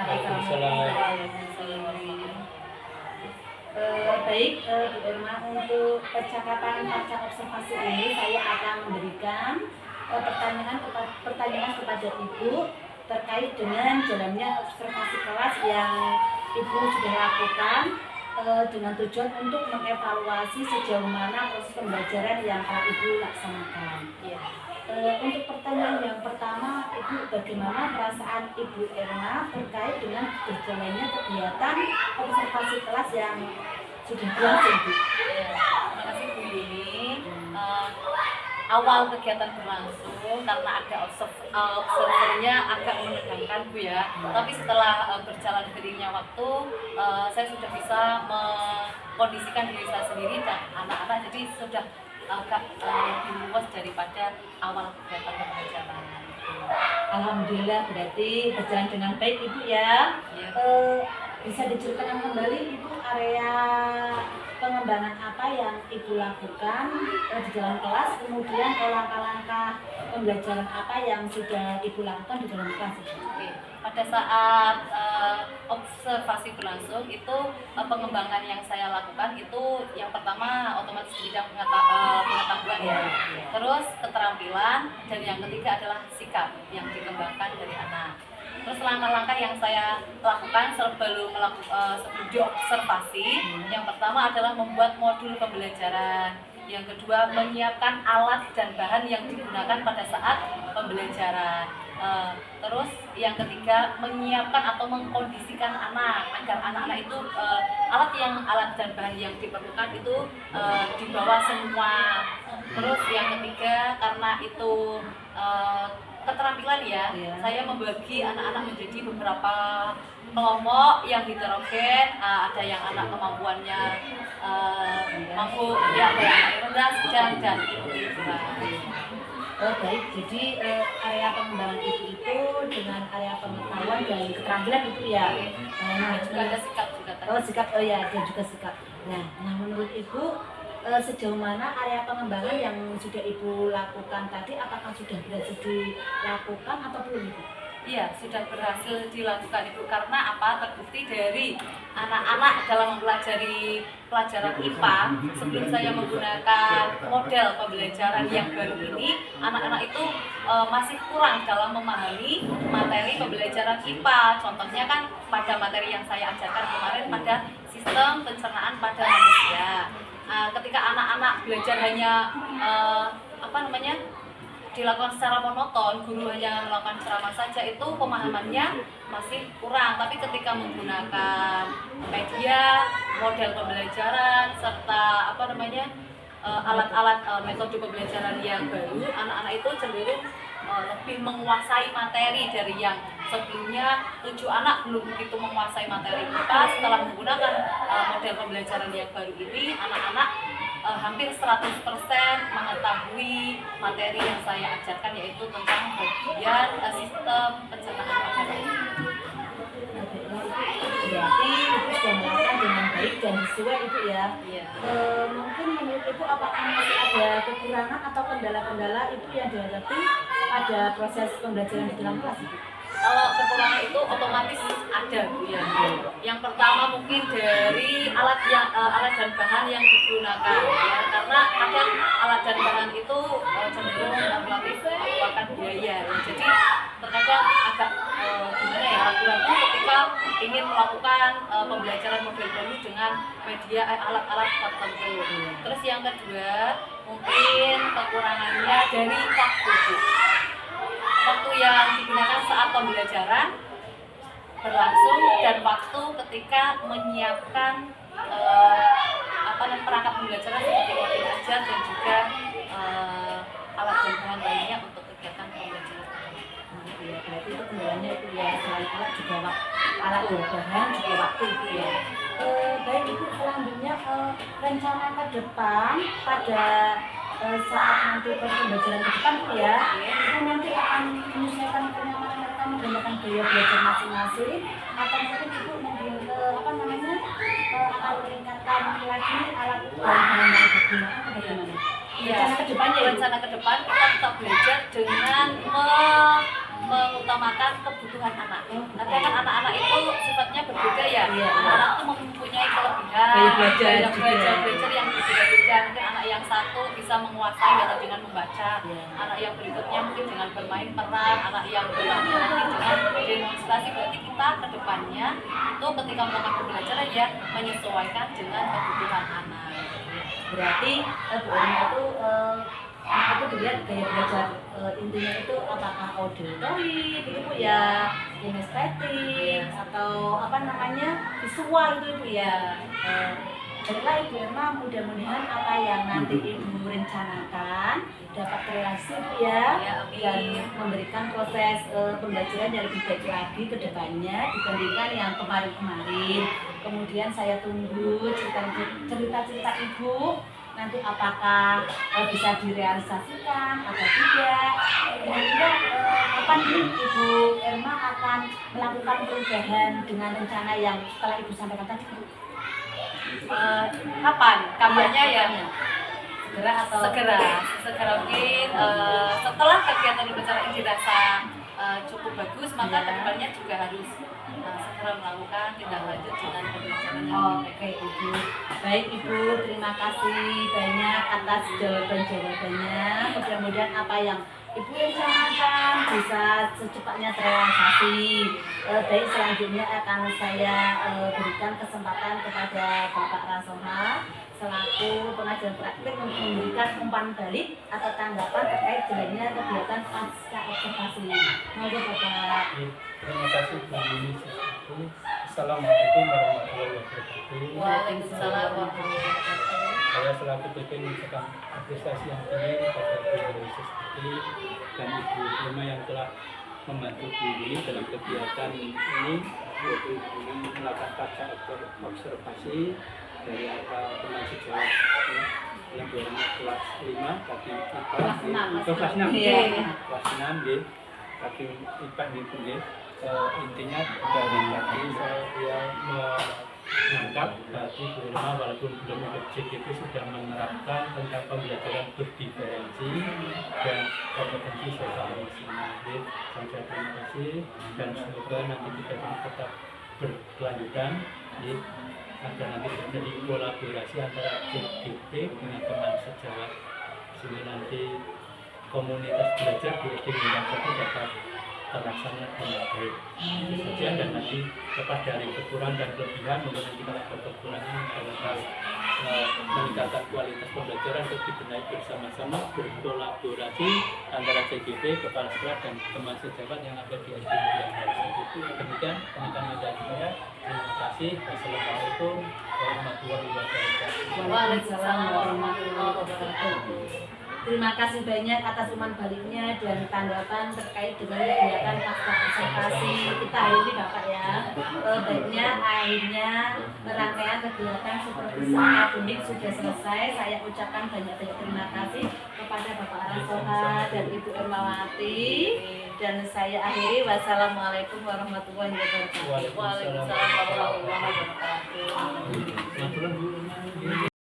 Baik, Bu Irma, untuk percakapan pasca observasi ini saya akan memberikan pertanyaan kepada Ibu terkait dengan jalannya observasi kelas yang Ibu sudah lakukan dengan tujuan untuk mengevaluasi sejauh mana proses pembelajaran yang telah Ibu laksanakan. Ya. Untuk pertanyaan yang pertama, Ibu, bagaimana perasaan Ibu Irma terkait dengan berjalannya kegiatan observasi kelas yang sudah berlangsung, Bu? Ya, terima kasih Bu Yuni. Awal kegiatan berlangsung karena ada observernya agak menegangkan Bu ya. Tapi setelah berjalan beriringnya waktu, saya sudah bisa mengkondisikan diri saya sendiri dan anak-anak, jadi sudah agak lebih luas daripada awal kegiatan pembelajaran. Alhamdulillah, berarti berjalan dengan baik Ibu ya. Ya. Bisa diceritakan kembali Ibu area pengembangan apa yang Ibu lakukan di dalam kelas, kemudian langkah-langkah pembelajaran apa yang sudah Ibu lakukan di dalam kelas? Oke. Pada saat observasi berlangsung itu pengembangan yang saya lakukan itu yang pertama otomatis di bidang pengetahuan ya. Terus keterampilan, dan yang ketiga adalah sikap yang dikembangkan dari anak. Terus langkah-langkah yang saya lakukan sebelum diobservasi, yang pertama adalah membuat modul pembelajaran. Yang kedua, menyiapkan alat dan bahan yang digunakan pada saat pembelajaran. Terus yang ketiga, menyiapkan atau mengkondisikan anak agar anak-anak itu alat dan bahan yang diperlukan itu dibawa semua. Terus yang ketiga, karena itu keterampilan ya, saya membagi anak-anak menjadi beberapa kelompok yang heterogen. Ada yang anak kemampuannya mampu, ya ada yang rendah, sedang, dan itu. Baik, jadi area pengembangan itu dengan area pengetahuan dan keterampilan itu ya. Juga ada sikap juga tadi. Oh, sikap, oh ya, ada juga sikap. Nah, menurut Ibu sejauh mana area pengembangan yang sudah Ibu lakukan tadi, apakah sudah berhasil dilakukan atau belum Ibu? Iya, sudah berhasil dilakukan Ibu, karena apa? Terbukti dari anak-anak dalam mempelajari pelajaran IPA. Sebelum saya menggunakan model pembelajaran yang baru ini, anak-anak itu masih kurang dalam memahami materi pembelajaran IPA. Contohnya kan pada materi yang saya ajarkan kemarin pada sistem pencernaan pada manusia. Ketika anak-anak belajar hanya dilakukan secara monoton, guru hanya melakukan ceramah saja, itu pemahamannya masih kurang. Tapi ketika menggunakan media, model pembelajaran, serta alat-alat metode pembelajaran yang baru, anak-anak itu cenderung lebih menguasai materi dari yang sebelumnya. 7 anak belum begitu menguasai materi kita. Setelah menggunakan model pembelajaran yang baru ini, anak-anak hampir 100% mengetahui materi yang saya ajarkan, yaitu tentang bagian sistem pencernaan makanan. Berarti Ibu sudah melakukan dengan baik dan sesuai Ibu ya. Iya. Mungkin menurut Ibu apakah masih ada kekurangan atau kendala-kendala Ibu yang dihadapi pada proses pembelajaran di dalam kelas Ibu? Kalau kekurangan itu otomatis ada Bu ya. Yang pertama mungkin dari alat dan bahan yang digunakan ya, karena ada alat dan bahan itu cenderung relatif mengeluarkan biaya. Jadi terkadang agak ragu-ragu ketika ingin melakukan pembelajaran model baru dengan media alat-alat tertentu. Terus yang kedua mungkin kekurangannya dari waktu yang digunakan saat pembelajaran berlangsung dan waktu ketika menyiapkan perangkat pembelajaran seperti modul ajar dan juga alat dan bahan lainnya untuk kegiatan pembelajaran. Berarti itu depan pada saat nanti pembelajaran ke depan Bu ya, itu nanti akan menyesuaikan kenyamanan mereka menggunakan gaya belajar masing-masing, atau mungkin Ibu akan meningkatkan lagi alat bahan yang digunakan atau bagaimana? Iya, Rencana ke depannya Ibu? rencana ke depan kita tetap belajar dengan mengutamakan kebutuhan anak. Nanti kan anak-anak itu sifatnya berbeda ya. Iya. Anak itu mempunyai kelebihan, Gaya belajar gaya juga. belajar yang berbeda-beda. Mungkin anak yang satu bisa menguasai data dengan membaca, Iya. anak yang berikutnya mungkin dengan bermain peran, anak yang berikutnya mungkin dengan demonstrasi. Berarti kita ke depannya itu ketika melakukan pembelajaran ya menyesuaikan dengan kebutuhan anak. Berarti Bu Irma itu itu dilihat gaya belajar intinya itu apakah auditory gitu Bu ya, kinestetik atau apa namanya visual itu Ibu ya. Baiklah Ibu Irma, mudah-mudahan apa yang nanti Ibu rencanakan dapat terrealisasi Bu ya, Ya, amin. dan memberikan proses pembelajaran yang lebih baik lagi ke depannya dibandingkan yang kemarin-kemarin. Kemudian saya tunggu cerita-cerita Ibu nanti apakah bisa direalisasikan atau tidak. Kira-kira kapan nih Ibu Irma akan melakukan perubahan dengan rencana yang setelah Ibu sampaikan tadi Bu? Kapan? Kabarnya ya Segera atau segera mungkin setelah kegiatan pembelajaran ini dirasa cukup bagus, maka Ya. kedepannya juga harus segera melakukan tindak lanjut dengan pembelajaran yang lebih Oke Ibu, baik Ibu, terima kasih banyak atas jawaban-jawabannya. Mudah-mudahan apa yang Ibu rencanakan bisa secepatnya terrealisasi. Baik, selanjutnya akan saya berikan kesempatan kepada Bapak Rasoha selaku pengajar praktik untuk memberikan umpan balik atau tanggapan terkait jalannya kegiatan pasca observasi. Monggo Bapak. Terima kasih Bu Yuni. Assalamualaikum warahmatullahi wabarakatuh. Waalaikumsalam warahmatullahi wabarakatuh. Saya selaku PP mengucapkan apresiasi yang tinggi kepada Bu Yuni Susanti dan Ibu Irma yang telah membantu Bu Yuni dalam kegiatan ini, yaitu dengan melakukan pasca observasi dari angka teman sejawat yang berada kelas 5 tadi IPA Kelas 6. kelas 6 Iya. kelas 6 nggih. Tadi IPA gitu nggih. Intinya dari tadi saya menangkap tadi Bu Irma walaupun belum ikut JGP sudah menerapkan tentang pembelajaran berdiferensi dan kompetensi sosial emosional. Saya terima kasih dan semoga nanti kita tetap berkelanjutan agar nanti terjadi kolaborasi antara JGP dengan teman sejawat sehingga nanti komunitas belajar di SD Bintang 1 dapat terlaksana dengan baik. Itu saja, dan nanti lepas dari kekurangan dan kelebihan, mungkin nanti kalau ada kekurangan dalam meningkatkan kualitas pembelajaran untuk dibenahi bersama-sama berkolaborasi antara JGP, kepala sekolah dan teman sejawat yang ada di SD Bintang 1. Demikian pengetahuan dari saya. Terima kasih. Wassalamualaikum warahmatullahi wabarakatuh. Waalaikumsalam warahmatullahi wabarakatuh. Terima kasih banyak atas umpan baliknya dan tanggapan terkait dengan kegiatan pasca observasi kita hari ini Bapak ya. Baiknya akhirnya rangkaian kegiatan supervisi akademik sudah selesai. Saya ucapkan banyak-banyak terima kasih kepada Bapak Rasoha dan Ibu Irmawati. Dan saya akhiri, wassalamualaikum warahmatullahi wabarakatuh. Waalaikumsalam warahmatullahi wabarakatuh. Selamat